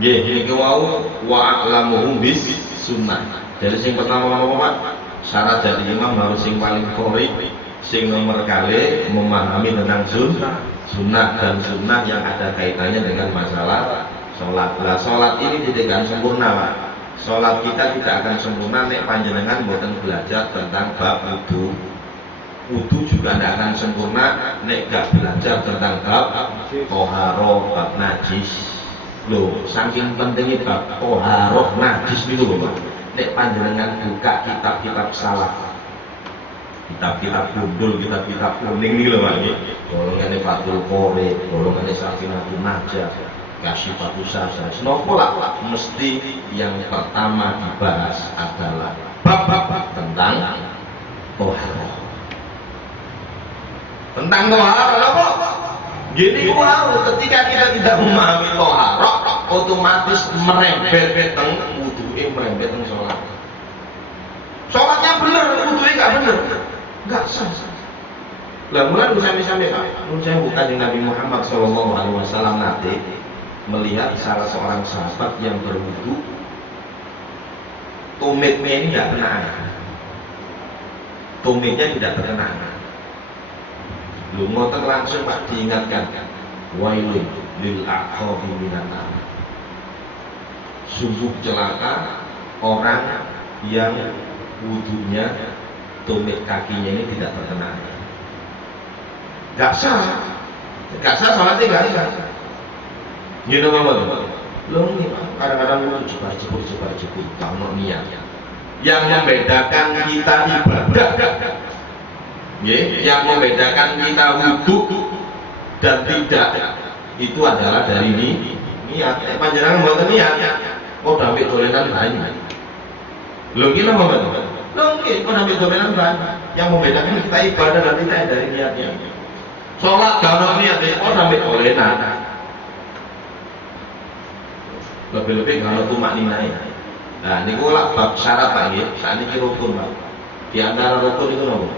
Ya, ini kewau wa'lamuhum bis sunnah. Jadi yang pertama apa Pak? Syarat jadi imam harus yang paling kori, sing nomor kali memahami tentang sunnah dan sunnah yang ada kaitannya dengan masalah sholat. Nah, sholat ini tidak akan sempurna Pak. Sholat kita tidak akan sempurna nek panjenengan boten belajar tentang bab wudu. Wudu juga tidak akan sempurna nek gak belajar tentang bab toharo, bab najis. Loh, saking pentingnya bab toharo najis itu loh Pak. Nek panjenengan buka kitab-kitab salaf, kitab-kitab gundul, kitab-kitab kuning nih loh Pak. Golongannya Fathul Qori, golongannya Safinatul Najah, Kasyifatus Sasa. Senopo lah, mesti yang pertama dibahas adalah bab tentang toharo. Tentang toharo apa? Gini wow, ketika kita tidak memahami toharo, otomatis merembet tentang wudu'e, merembet tentang sholat. Sholatnya benar, wudu'e nggak benar, nggak sah. Lah mulai sami-sami Pak. Saya bukan Nabi Muhammad SAW nanti melihat salah seorang sahabat yang berwudu, tumitnya ini tidak kena air. Tumitnya tidak terkena air. Lu ngotot langsung Pak diingatkan, wailun lil aqabi minan nar. Sungguh celaka orang yang wudunya tumit kakinya ini tidak terkena air. Gak sah sholatnya gak sah. Gitu Bapak. Lo ini kadang-kadang lu jebar-jebur, kalau niat. Yang membedakan kita ibadah, yang membedakan kita wudu dan tidak, itu adalah dari niat. Panjenengan buat niat, kok damai dolenan banyak. Lo gila Bapak. Lo kok damai dolenan banyak. Yang membedakan kita ibadah dan tidak dari niatnya. Sholat kalau niat oh sampai dolenan. Lebih-lebih kalau tumak ninai. Nah, ini gua bab syarat Pak nggih. Saat ini rukun Pak. Di antara rukun itu apa?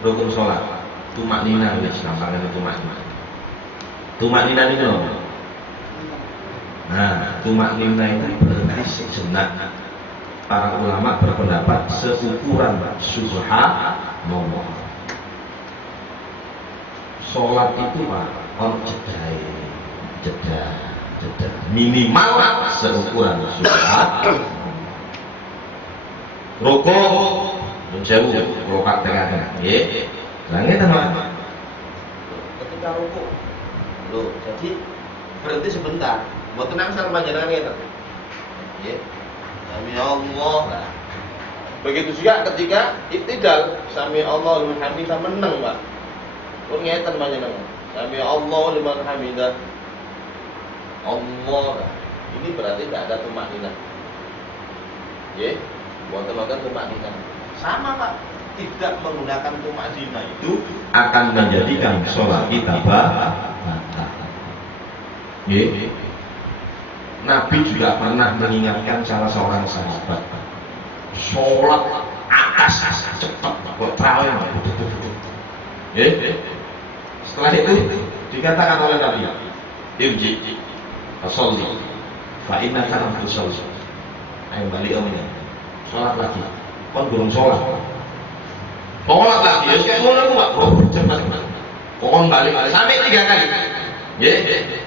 Rukun sholat. Tumak nina wis gampang tumak nina. Tumak nina itu apa? Nah, tumak nina itu berhenti sejenak. Para ulama berpendapat seukuran subhanallah. Sholat itu Pak, jeda minimal seukuran subhanallah. Rokok jauh rokat tengah-tengah. Nggih. Lah ngeten Pak. Ketika rukuk lho, jadi berhenti sebentar. Buat tenang sama panjenengan ngeten. Nggih. Sami Allah. Nah, begitu juga ketika iktidal, sami Allah liman hamidah meneng, Pak. Pun ngeten panjenengan. Sami Allah liman hamidah. Allah. Nah, ini berarti tidak ada tumak ninah. Nggih. Buat tumak ninah. Sama Pak, tidak menggunakan tumak ninah itu akan menjadikan sholat kita batal. Nggih. Nabi juga pernah mengingatkan salah seorang sahabat, sholat akas cepat kok terawih. Setelah itu dikatakan oleh Nabi, irji sholli fa innaka lam tusalli. Ayo balik omnya, sholat lagi. Kon belum sholat. Sholat lagi, ya kayak ngono kok cepat. Pokoknya balik sampai 3 kali.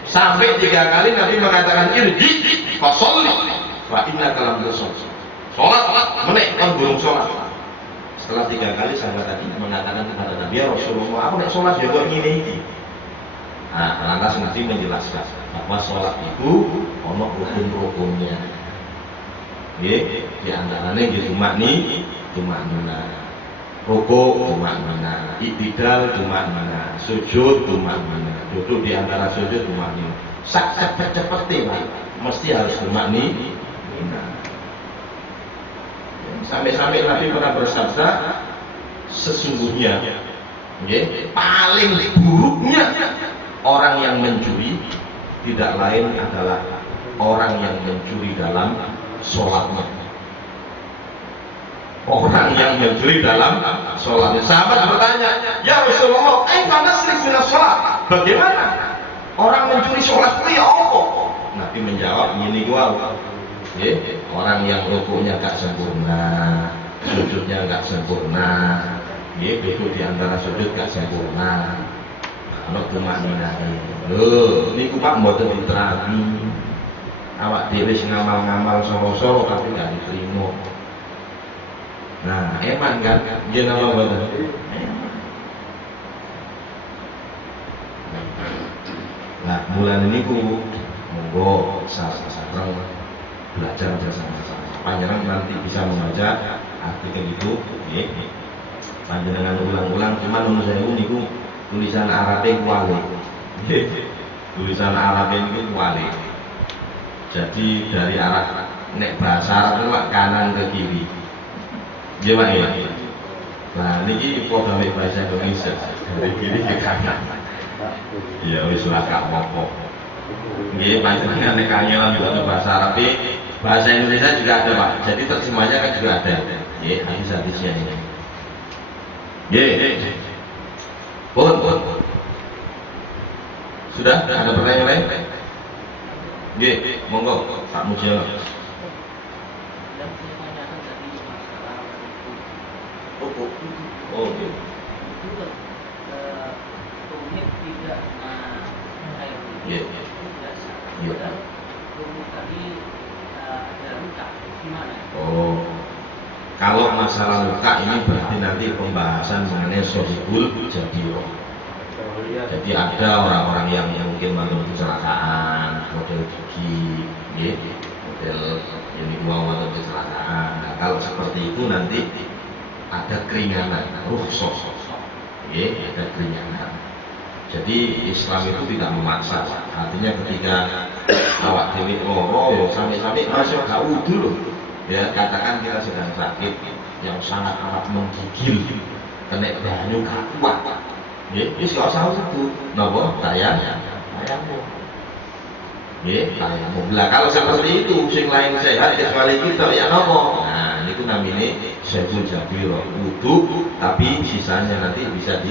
Sampai 3 kali Nabi mengatakan irji fa sholli fa innaka lam tusalli. Sholat menek kon belum sholat. Setelah 3 kali sahabat tadi mengatakan kepada Nabi, ya Rasulullah, aku nek sholat ya kok ngene iki. Nah, lantas Nabi menjelaskan bahwa sholat itu ono rukun-rukunnya. Nggih, di antaranya nggih tumak nina. Rukuk tumak nina, iktidal tumak nina, sujud tumak nina. Duduk di antara sujud tumak nina. Sak cepet-cepete Pak, mesti harus tumak nina. Sampai-sampai Nabi pernah bersabda, sesungguhnya paling buruknya orang yang mencuri tidak lain adalah orang yang mencuri dalam sholatnya. Orang yang mencuri dalam sholatnya. Sahabat bertanya, ya Rasulullah, nasrik minas sholat? Bagaimana orang mencuri sholat itu ya Allah? Nabi menjawab, ini gua orang yang rukuknya gak sempurna, sujudnya gak sempurna, begitu di antara sujud gak sempurna. Kalau tumak nina ini Pak mboten diterangi. Awak dhewe sing ngamal-ngamal soro-soro tapi gak diterima. Nah, eman kan? Nggih napa mboten? Nah, bulan ini monggo sareng belajar bersama-sama. Panjenengan nanti bisa membaca artikel itu, panjenengan ulang-ulang. Cuman menurut saya niku tulisan Arabnya kuali. Tulisan Arabnya itu kuali. Jadi dari arah nek bahasa Arab itu kanan ke kiri. Gimana ya? Nah, ini podo bahasa Indonesia dari kiri ke kanan. Ya wis ora gak apa-apa. Nggih, panjenengan nek kangelan buat bahasa Arab, bahasa Indonesia juga ada Pak. Jadi terjemahnya kan juga ada. Nggih, hadis-hadisnya ini. Nggih. Pun. Sudah ada pertanyaan lain? Nggih, monggo Pak Mujiono. Oh, nggih. Iya. Oh, kalau masalah luka ini berarti nanti pembahasan mengenai sohibul jadiro. Jadi ada orang-orang yang mungkin mengalami kecelakaan, model gigi, model ini mengalami kecelakaan. Nah, kalau seperti itu nanti ada keringanan, rukhsah, ada keringanan. Jadi Islam itu tidak memaksa. Artinya ketika awak dewi loro sampai-sampai masuk gak wudu loh. Ya, katakan kita sedang sakit yang sangat amat menggigil, kena banyu gak kuat. Ya, wis gak usah wudu. Napa? Tayammum. Ya, tayammum. Lah kalau seperti itu sing lain sehat kecuali kita ya napa? Nah, itu namanya syaikhul jabir, wudu tapi sisanya nanti bisa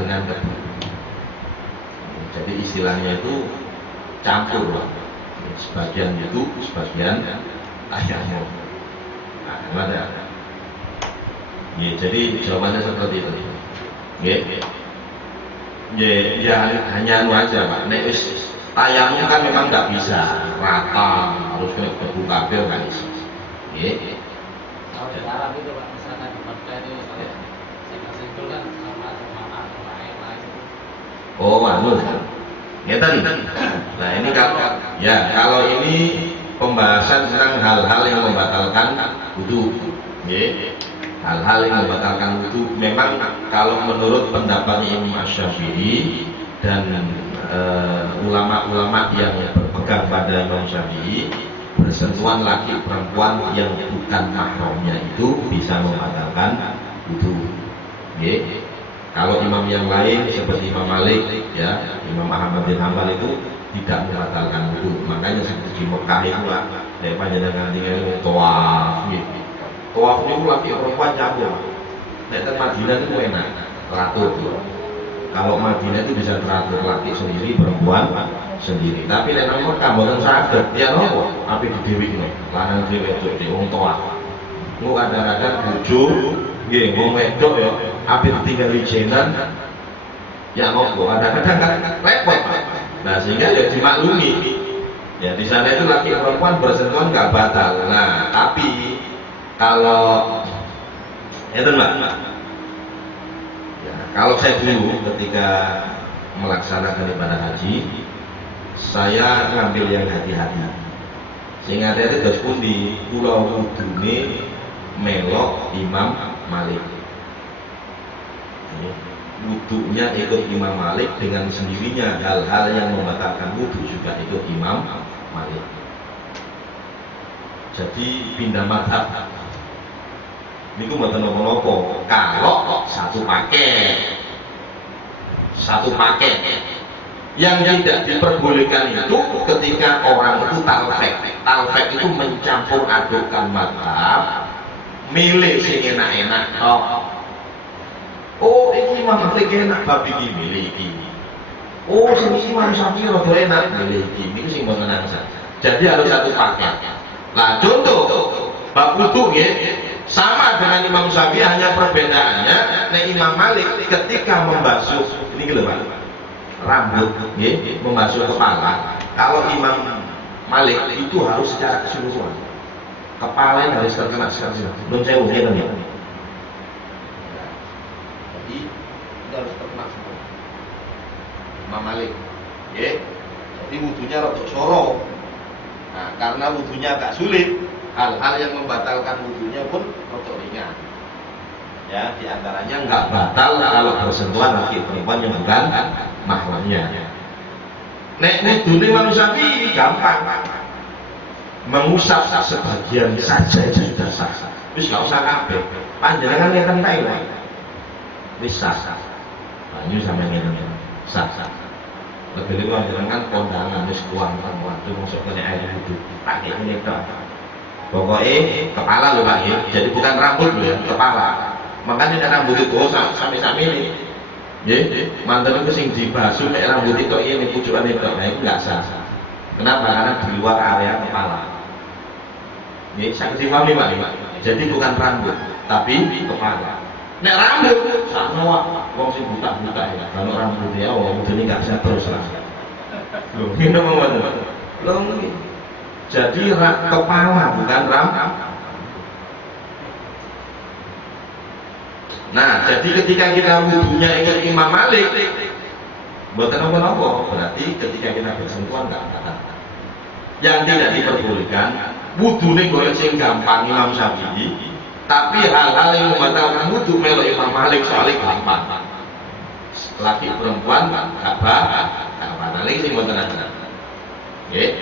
dengan debu. Jadi istilahnya itu campur lah. Sebagian itu, sebagian tayamum. Nah, gimana? Ya, jadi jawabannya seperti itu. Ya, ya hanya anu aja Pak. Nek wis tayamum kan memang nggak bisa rata, harus kena debu kabel kan bisa. Ya. Kalau di Arab itu Pak, misalkan di Mekah itu kalau saya simpulkan sama air lain. Oh, anu. Ngeten. Nah, ini kalau ini pembahasan tentang hal-hal yang membatalkan wudu. Ya. Hal-hal yang membatalkan wudu memang kalau menurut pendapat Imam Asy-Syafi'i dan ulama-ulama yang berpegang pada Imam Syafi'i, bersentuhan laki perempuan yang bukan mahramnya itu bisa membatalkan wudu. Okay. Kalau imam yang lain seperti Imam Malik, ya, Imam Ahmad bin Hanbal itu tidak membatalkan wudu. Makanya seperti di Mekah itu lah, saya panjenengan tinggal tawaf, gitu. Tawaf itu laki perempuan campur. Nek teng Madinah itu enak, teratur. Kalau Madinah itu bisa teratur, laki sendiri, perempuan sendiri. Tapi nek nang Mekah mboten saged. Ya nopo? Ape didhewekno. Lanang dhewe wedok dhewe wong tawaf. Engko kadang-kadang bojo nggih wong wedok ya ape ditinggal ijenan. Ya nopo? Kadang-kadang kan repot. Nah, sehingga ya dimaklumi. Ya di sana itu laki perempuan bersentuhan nggak batal. Nah, tapi kalau itu Mbak, ya, kalau saya dulu ketika melaksanakan ibadah haji, saya ngambil yang hati-hati. Sehingga hati-hati terus pun di pulau wudune melok Imam Malik. Wudunya ikut Imam Malik, dengan sendirinya hal-hal yang membatalkan wudu juga ikut Imam Malik. Jadi pindah mazhab. Niku mboten napa-napa kalau satu paket yang tidak diperbolehkan itu ketika orang itu talfek itu mencampur adukkan mazhab, milih sing enak-enak tok. Oh, iki Imam Malik enak bab iki milih iki. Oh, sing Imam Syafi'i rada enak milih iki. Niku sing mboten nangsa. Jadi harus satu paket. Nah, contoh bab wudu nggih sama dengan Imam Syafi'i, hanya perbedaannya nek Imam Malik ketika membasuh ini lho Pak, rambut nggih, membasuh kepala. Kalau Imam Malik itu harus secara keseluruhan. Kepala harus terkena sekali. Nun sewu ngene ya. Jadi itu harus terkena semua. Imam Malik nggih. Jadi wudunya rada soro. Nah, karena wudunya agak sulit, hal-hal yang membatalkan wudunya pun rada ringan. Ya, diantaranya nggak batal kalau bersentuhan laki perempuan yang bukan mahramnya. Nek wudune Imam Syafi'i gampang, mengusap sebagian saja itu sudah sah. Wis nggak usah kabeh. Panjenengan yang kentai wae. Wis sah. Banyu sampe ngene sah. Lebih-lebih panjenengan kondangan wis kuat waktu masuk ke air wudu. Pakai ini tok. Pokoknya kepala lho Pak ya. Jadi bukan rambut lho ya, kepala. Makanya rambut itu sampai ini. Nggih, manten itu sing dibasuh nek rambut itu ini pucukan itu, nah itu enggak sah. Kenapa? Karena di luar area kepala. Nggih, saya dipahami Pak. Jadi bukan rambut, tapi kepala. Nek rambut sakno wong sing buta-buta ya. Kalau rambut ya wong ini enggak bisa terus lah. Lho, ngene mawon. Lho nggih. Jadi kepala bukan rambut. Nah, jadi ketika kita wudunya ikut Imam Malik, buatan apa-apa, berarti ketika kita bersentuhan enggak batal. Yang tidak diperbolehkan, wudune golek sing gampang Imam Syafi'i, tapi hal-hal yang membatalkan wudu melok Imam Malik soalnya gampang. Laki perempuan enggak batal lagi sing mboten ada. Nggih.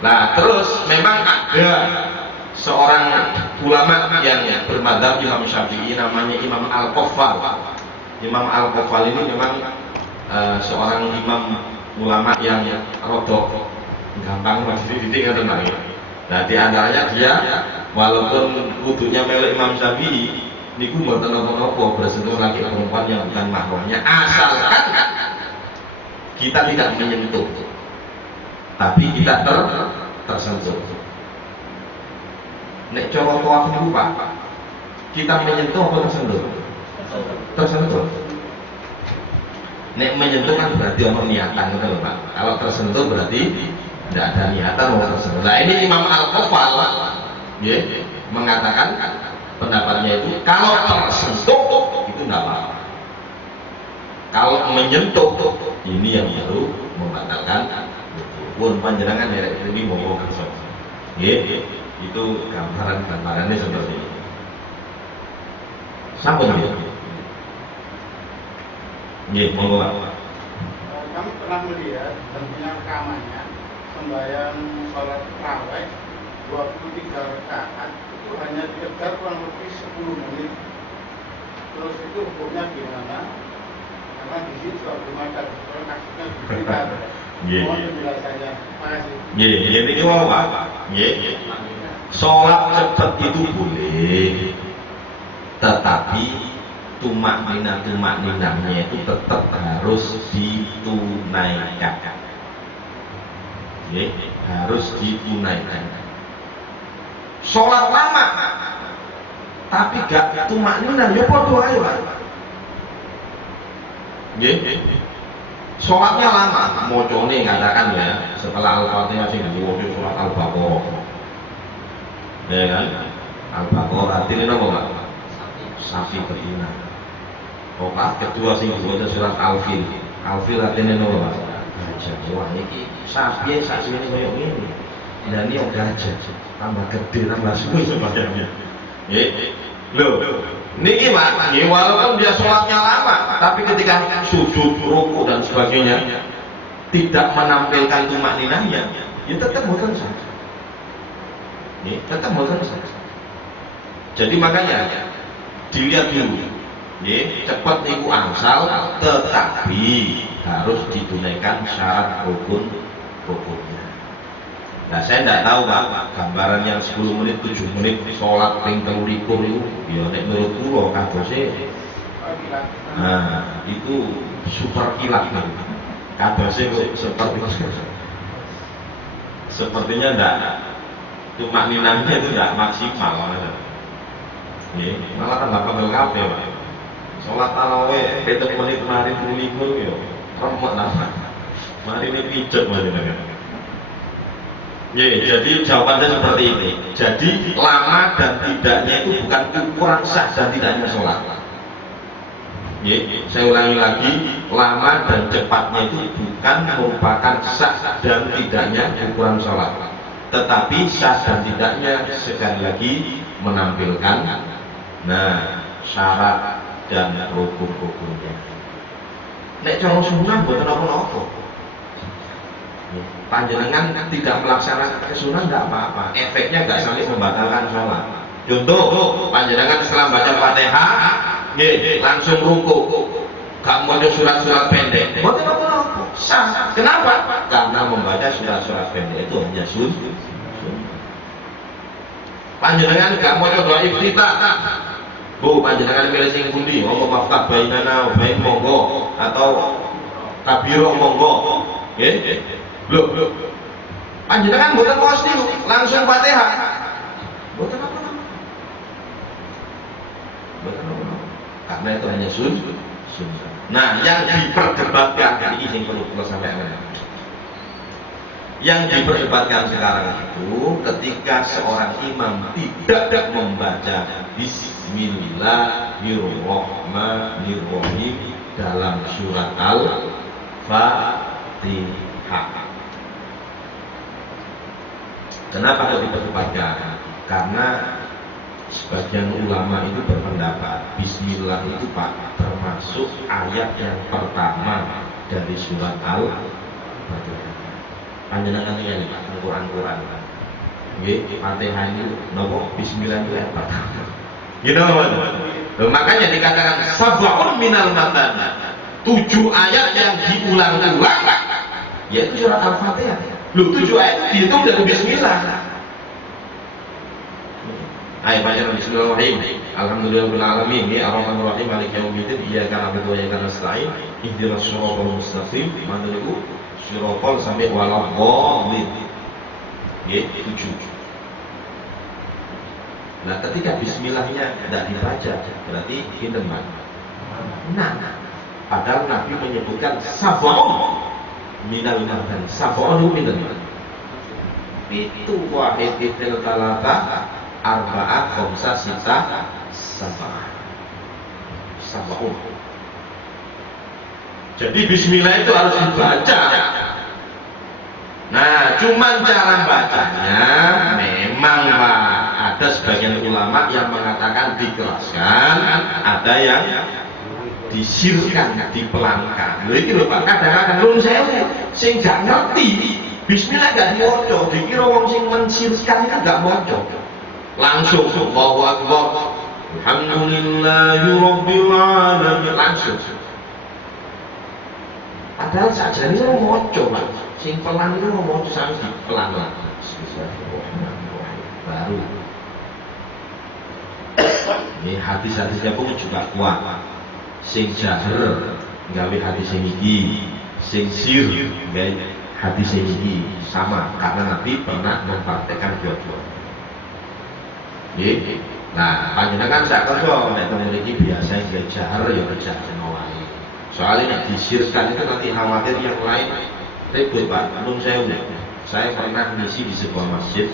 Nah, terus memang ada seorang ulama yang bermadzhab Imam Syafi'i, namanya Imam Al-Qaffal. Imam Al-Qaffal ini memang seorang imam ulama yang rodok gampang masih dididik ngoten Pak. Nah, di antaranya dia walaupun wudunya melek Imam Syafi'i niku mboten napa-napa bersentuhan laki perempuan yang bukan mahramnya, asalkan kita tidak menyentuh. Tapi kita tersentuh. Nek cara tawaf niku Pak, kita menyentuh apa tersentuh? Tersentuh. Nek menyentuh kan berarti ono niatan gitu Pak. Kalau tersentuh berarti tidak ada niatan mau tersentuh. Nah ini Imam Al-Qafal ya, mengatakan pendapatnya itu kalau tersentuh itu tidak apa-apa. Kalau menyentuh ini yang baru membatalkan. Pun panjenengan ya ini mau kerja. Ya, itu gambarannya seperti ini. Sampun ya. Ya, monggo Pak. Kami pernah melihat dan punya rekamannya sembahyang sholat tarawih 23 rakaat itu hanya dikejar kurang lebih 10 menit. Terus itu hukumnya gimana? Karena di situ juga belum ada kasusnya diberikan. Mohon penjelasannya. Makasih. Ini mau apa? Sholat cepat itu boleh, tetapi tumak ninahnya itu tetap harus ditunaikan. Harus ditunaikan. Sholat lama, tapi gak tumak ninah, ya podo aja Pak. Sholatnya lama, mocone katakan ya, setelah Al-Fatihah sing diwaca surat Al-Baqarah. Ya kan? Al-Baqarah ini apa Pak? Sapi betina. Opat kedua sing diwaca surat Al-Fil. Al-Fil artinya apa Pak? Gajah. Wah iki sapi ini koyo ngene. Dan ini gajah, tambah gede tambah suwi sebenarnya. Loh, niki Pak, walaupun dia sholatnya lama, tapi ketika sujud, ruku dan sebagainya tidak menampilkan tumak ninahnya, ya tetap boten saja. Tetap boten saja. Jadi makanya dilihat dulu, cepat niku angsal, tetapi harus ditunaikan syarat rukunnya. Nah saya tidak tahu Pak, gambaran yang 10 menit, 7 menit sholat ping 3 likur itu ya nek menurut kula kadose nah itu super kilat nih. Kadose sepertinya enggak, tumak ninahnya itu enggak maksimal. Malah tambah pegel kabeh Pak. Sholat tarawih 7 menit mari 3 likur ya remek napa. Mari ini pijet mari kan. Jadi jawabannya seperti ini. Jadi lama dan tidaknya itu bukan ukuran sah dan tidaknya sholat. Saya ulangi lagi, lama dan cepatnya itu bukan merupakan sah dan tidaknya ukuran sholat. Tetapi sah dan tidaknya sekali lagi menampilkan syarat dan rukun-rukunnya. Nek cara sunnah mboten apa-apa. Panjenengan tidak melaksanakan sunnah tidak apa-apa, efeknya nggak sampai membatalkan sholat. Contoh, panjenengan setelah baca Fatihah, langsung ruku, gak mau surat-surat pendek, bukan apa-apa, sah. Kenapa? Karena membaca surat-surat pendek itu hanya sunnah. Panjenengan gak mau doa iftitah, panjenengan pilih sing pundi, Allah maftah bainana bain monggo atau kabiro monggo, Loh, panjenengan mboten pasti langsung Fatihah. Mboten apa-apa. Karena itu hanya sunnah. Nah, yang diperdebatkan ini yang perlu kita sampaikan. Yang diperdebatkan sekarang itu ketika seorang imam tidak membaca Bismillahirrahmanirrahim dalam surat Al-Fatihah. Kenapa kok diperdebatkan? Karena sebagian ulama itu berpendapat Bismillah itu Pak termasuk ayat yang pertama dari surat Al-Fatihah. Panjenengan ini Pak, Quran. Fatihah ini nopo Bismillah itu ayat pertama. Makanya dikatakan sab'un minal matan. 7 ayat yang diulang-ulang yaitu surat Al-Fatihah. 7 ayat dihitung dari Bismillah. Ayo baca Bismillahirrahmanirrahim. Alhamdulillahirabbil alamin. Ar-Rahmanir-Rahim. Maliki yaumiddin. Iyyaka na'budu wa iyyaka nasta'in. Ihdinas shiratal mustaqim. Manduliku shiratal sampai waladhdallin. Nggih, 7. Nah, ketika bismillahnya tidak dibaca, berarti pinten, Pak? Nah, padahal Nabi menyebutkan sab'un minal mardan. Sab'un itu pinten? Pitu wahid itil talata arba'at khamsa sita sab'ah. Sab'un. Jadi bismillah itu harus dibaca. Nah, cuman cara bacanya memang Pak, ada sebagian ulama yang mengatakan dikeraskan, ada yang disirkan, dipelankan. Lha iki lho Pak, kadang-kadang nun sewu sing gak ngerti bismillah gak diwaca, dikira wong sing mensirkan kan gak maca. Langsung Allahu Akbar. Alhamdulillahi rabbil alamin langsung. Padahal sajane wong maca Pak. Sing pelan itu mau sampai pelan-pelan. Baru. Ini hadis-hadisnya pun juga kuat. Sing jahar gawe hadis sing iki, sing sir gawe hadis sing iki sama karena Nabi pernah mempraktekkan dua-dua. Nggih. Nah, panjenengan sak kersa nek teng mriki biasa gawe jahar ya kerja wae. Soalnya nek disirkan itu nanti khawatir yang lain ribut Pak, nun sewu. Saya pernah misi di sebuah masjid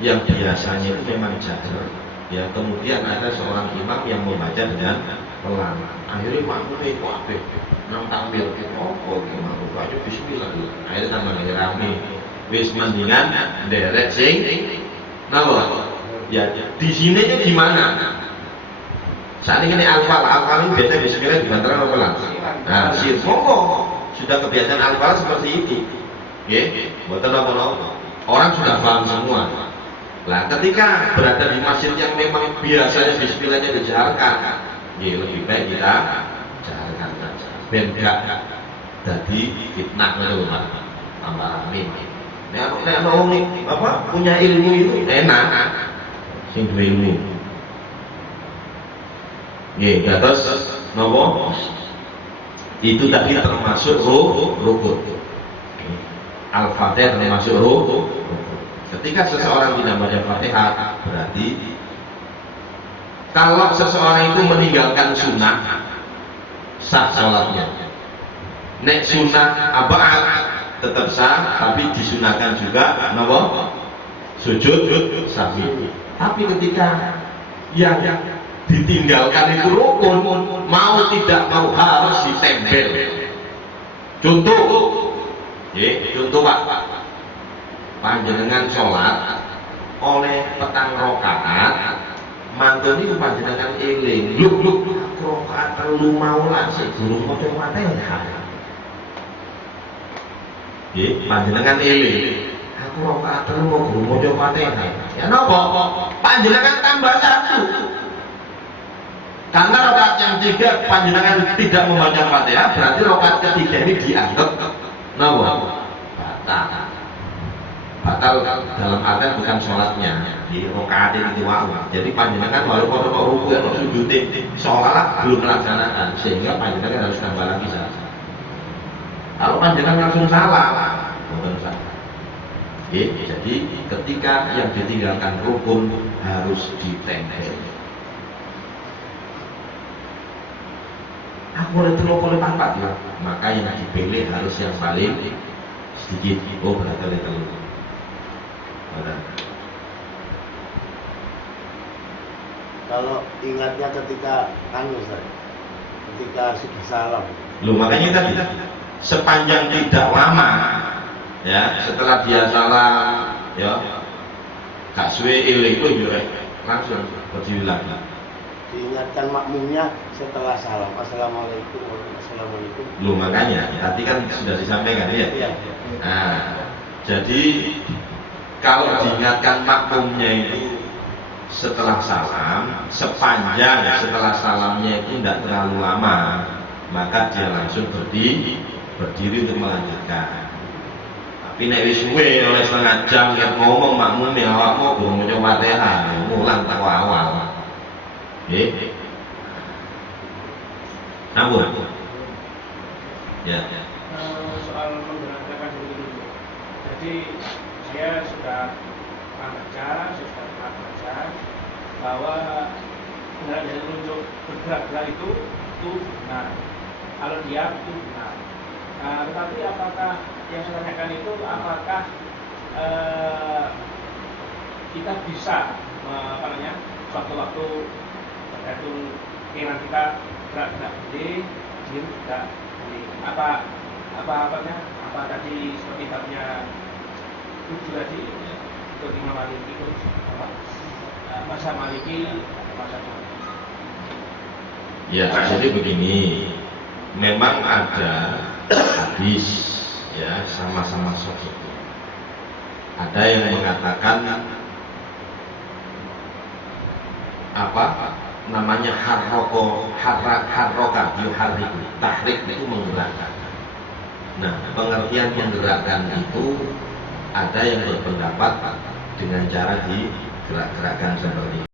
yang biasanya itu memang jahar. Ya kemudian ada seorang imam yang membaca dengan pelan. Akhirnya makmumnya kuabe, nang tampil, oh imam baca bismillah dulu. Akhirnya tambah lagi rame. Wis mendingan derek sing, napa? Ya di sini nya gimana? Saat ini alfal ini biasanya bismillah dibantar apa pelan? Nah, sir monggo. Sudah kebiasaan al-Fal seperti itu. Nggih, mboten napa-napa. Orang sudah paham semua. Lah, ketika berada di masjid yang memang biasanya bismillahnya dijaharkan, nggih lebih baik kita jaharkan saja. Ben gak dadi fitnah ngono Pak. Tambah rame. Nek wong apa punya ilmu itu enak. Sing duwe ilmu. Nggih, terus napa? Itu tadi termasuk rukun. Al-Fatihah termasuk rukun. Ketika seseorang tidak baca Fatihah, berarti kalau seseorang itu meninggalkan sunnah, sah salatnya. Nek sunnah abad tetap sah, tapi disunahkan juga napa? Sujud sahwi. Tapi ketika yang ditinggalkan itu rukun, mau tidak mau harus ditempel. Contoh, contoh Pak, panjenengan sholat oleh petang rokaat, mantun itu panjenengan eling, luk rokaat telu maulah sik guru maca Fatihah. Panjenengan eling, aku rokaat telu mau guru maca Fatihah. Ya napa? Panjenengan tambah satu. Karena rakaat yang 3 panjenengan tidak membaca Fatihah, berarti rakaat ketiga ini dianggap batal dalam artian bukan sholatnya di rakaat itu wau. Jadi panjenengan walaupun kok ruku atau sujud sholat belum melaksanakan, sehingga panjenengan harus tambah lagi saja. Kalau panjenengan langsung salah, bukan salah. Jadi ketika yang ditinggalkan rukun harus ditempel. Aku boleh telur tanpa ya, maka yang dipilih harus yang paling sedikit. Oh berarti telur. Kalau ingatnya ketika ketika sudah salam. Loh makanya tadi sepanjang tidak lama, ya setelah dia salam, ya gak suwe eling itu langsung berdiri lagi. Diingatkan makmumnya setelah salam. Assalamualaikum warahmatullahi wabarakatuh. Loh makanya tadi kan sudah disampaikan ya. Iya. Nah, jadi kalau diingatkan makmumnya itu setelah salam, sepanjang setelah salamnya itu tidak terlalu lama, maka dia langsung berdiri untuk melanjutkan. Tapi nek wis suwe oleh setengah jam ngomong makmumnya awakmu belum mau Fatihah, mulang tak awal. Namun, ya. Soal menggunakan dulu. Jadi saya sudah Gerak dari telunjuk bergerak-gerak itu benar. Kalau diam itu benar. Nah, tetapi apakah yang saya tanyakan itu apakah kita bisa waktu-waktu tergantung keinginan kita gerak-gerak diam tidak apa tadi seperti babnya tujuh tadi untuk Imam Maliki itu masa Maliki masa Syafi'i. Ya, jadi begini, memang ada hadis ya sama-sama sahih. Ada yang mengatakan apa namanya harroka yuharriku, tahrik itu menggerakkan. Nah, pengertian menggerakkan itu ada yang berpendapat dengan cara digerak-gerakkan seperti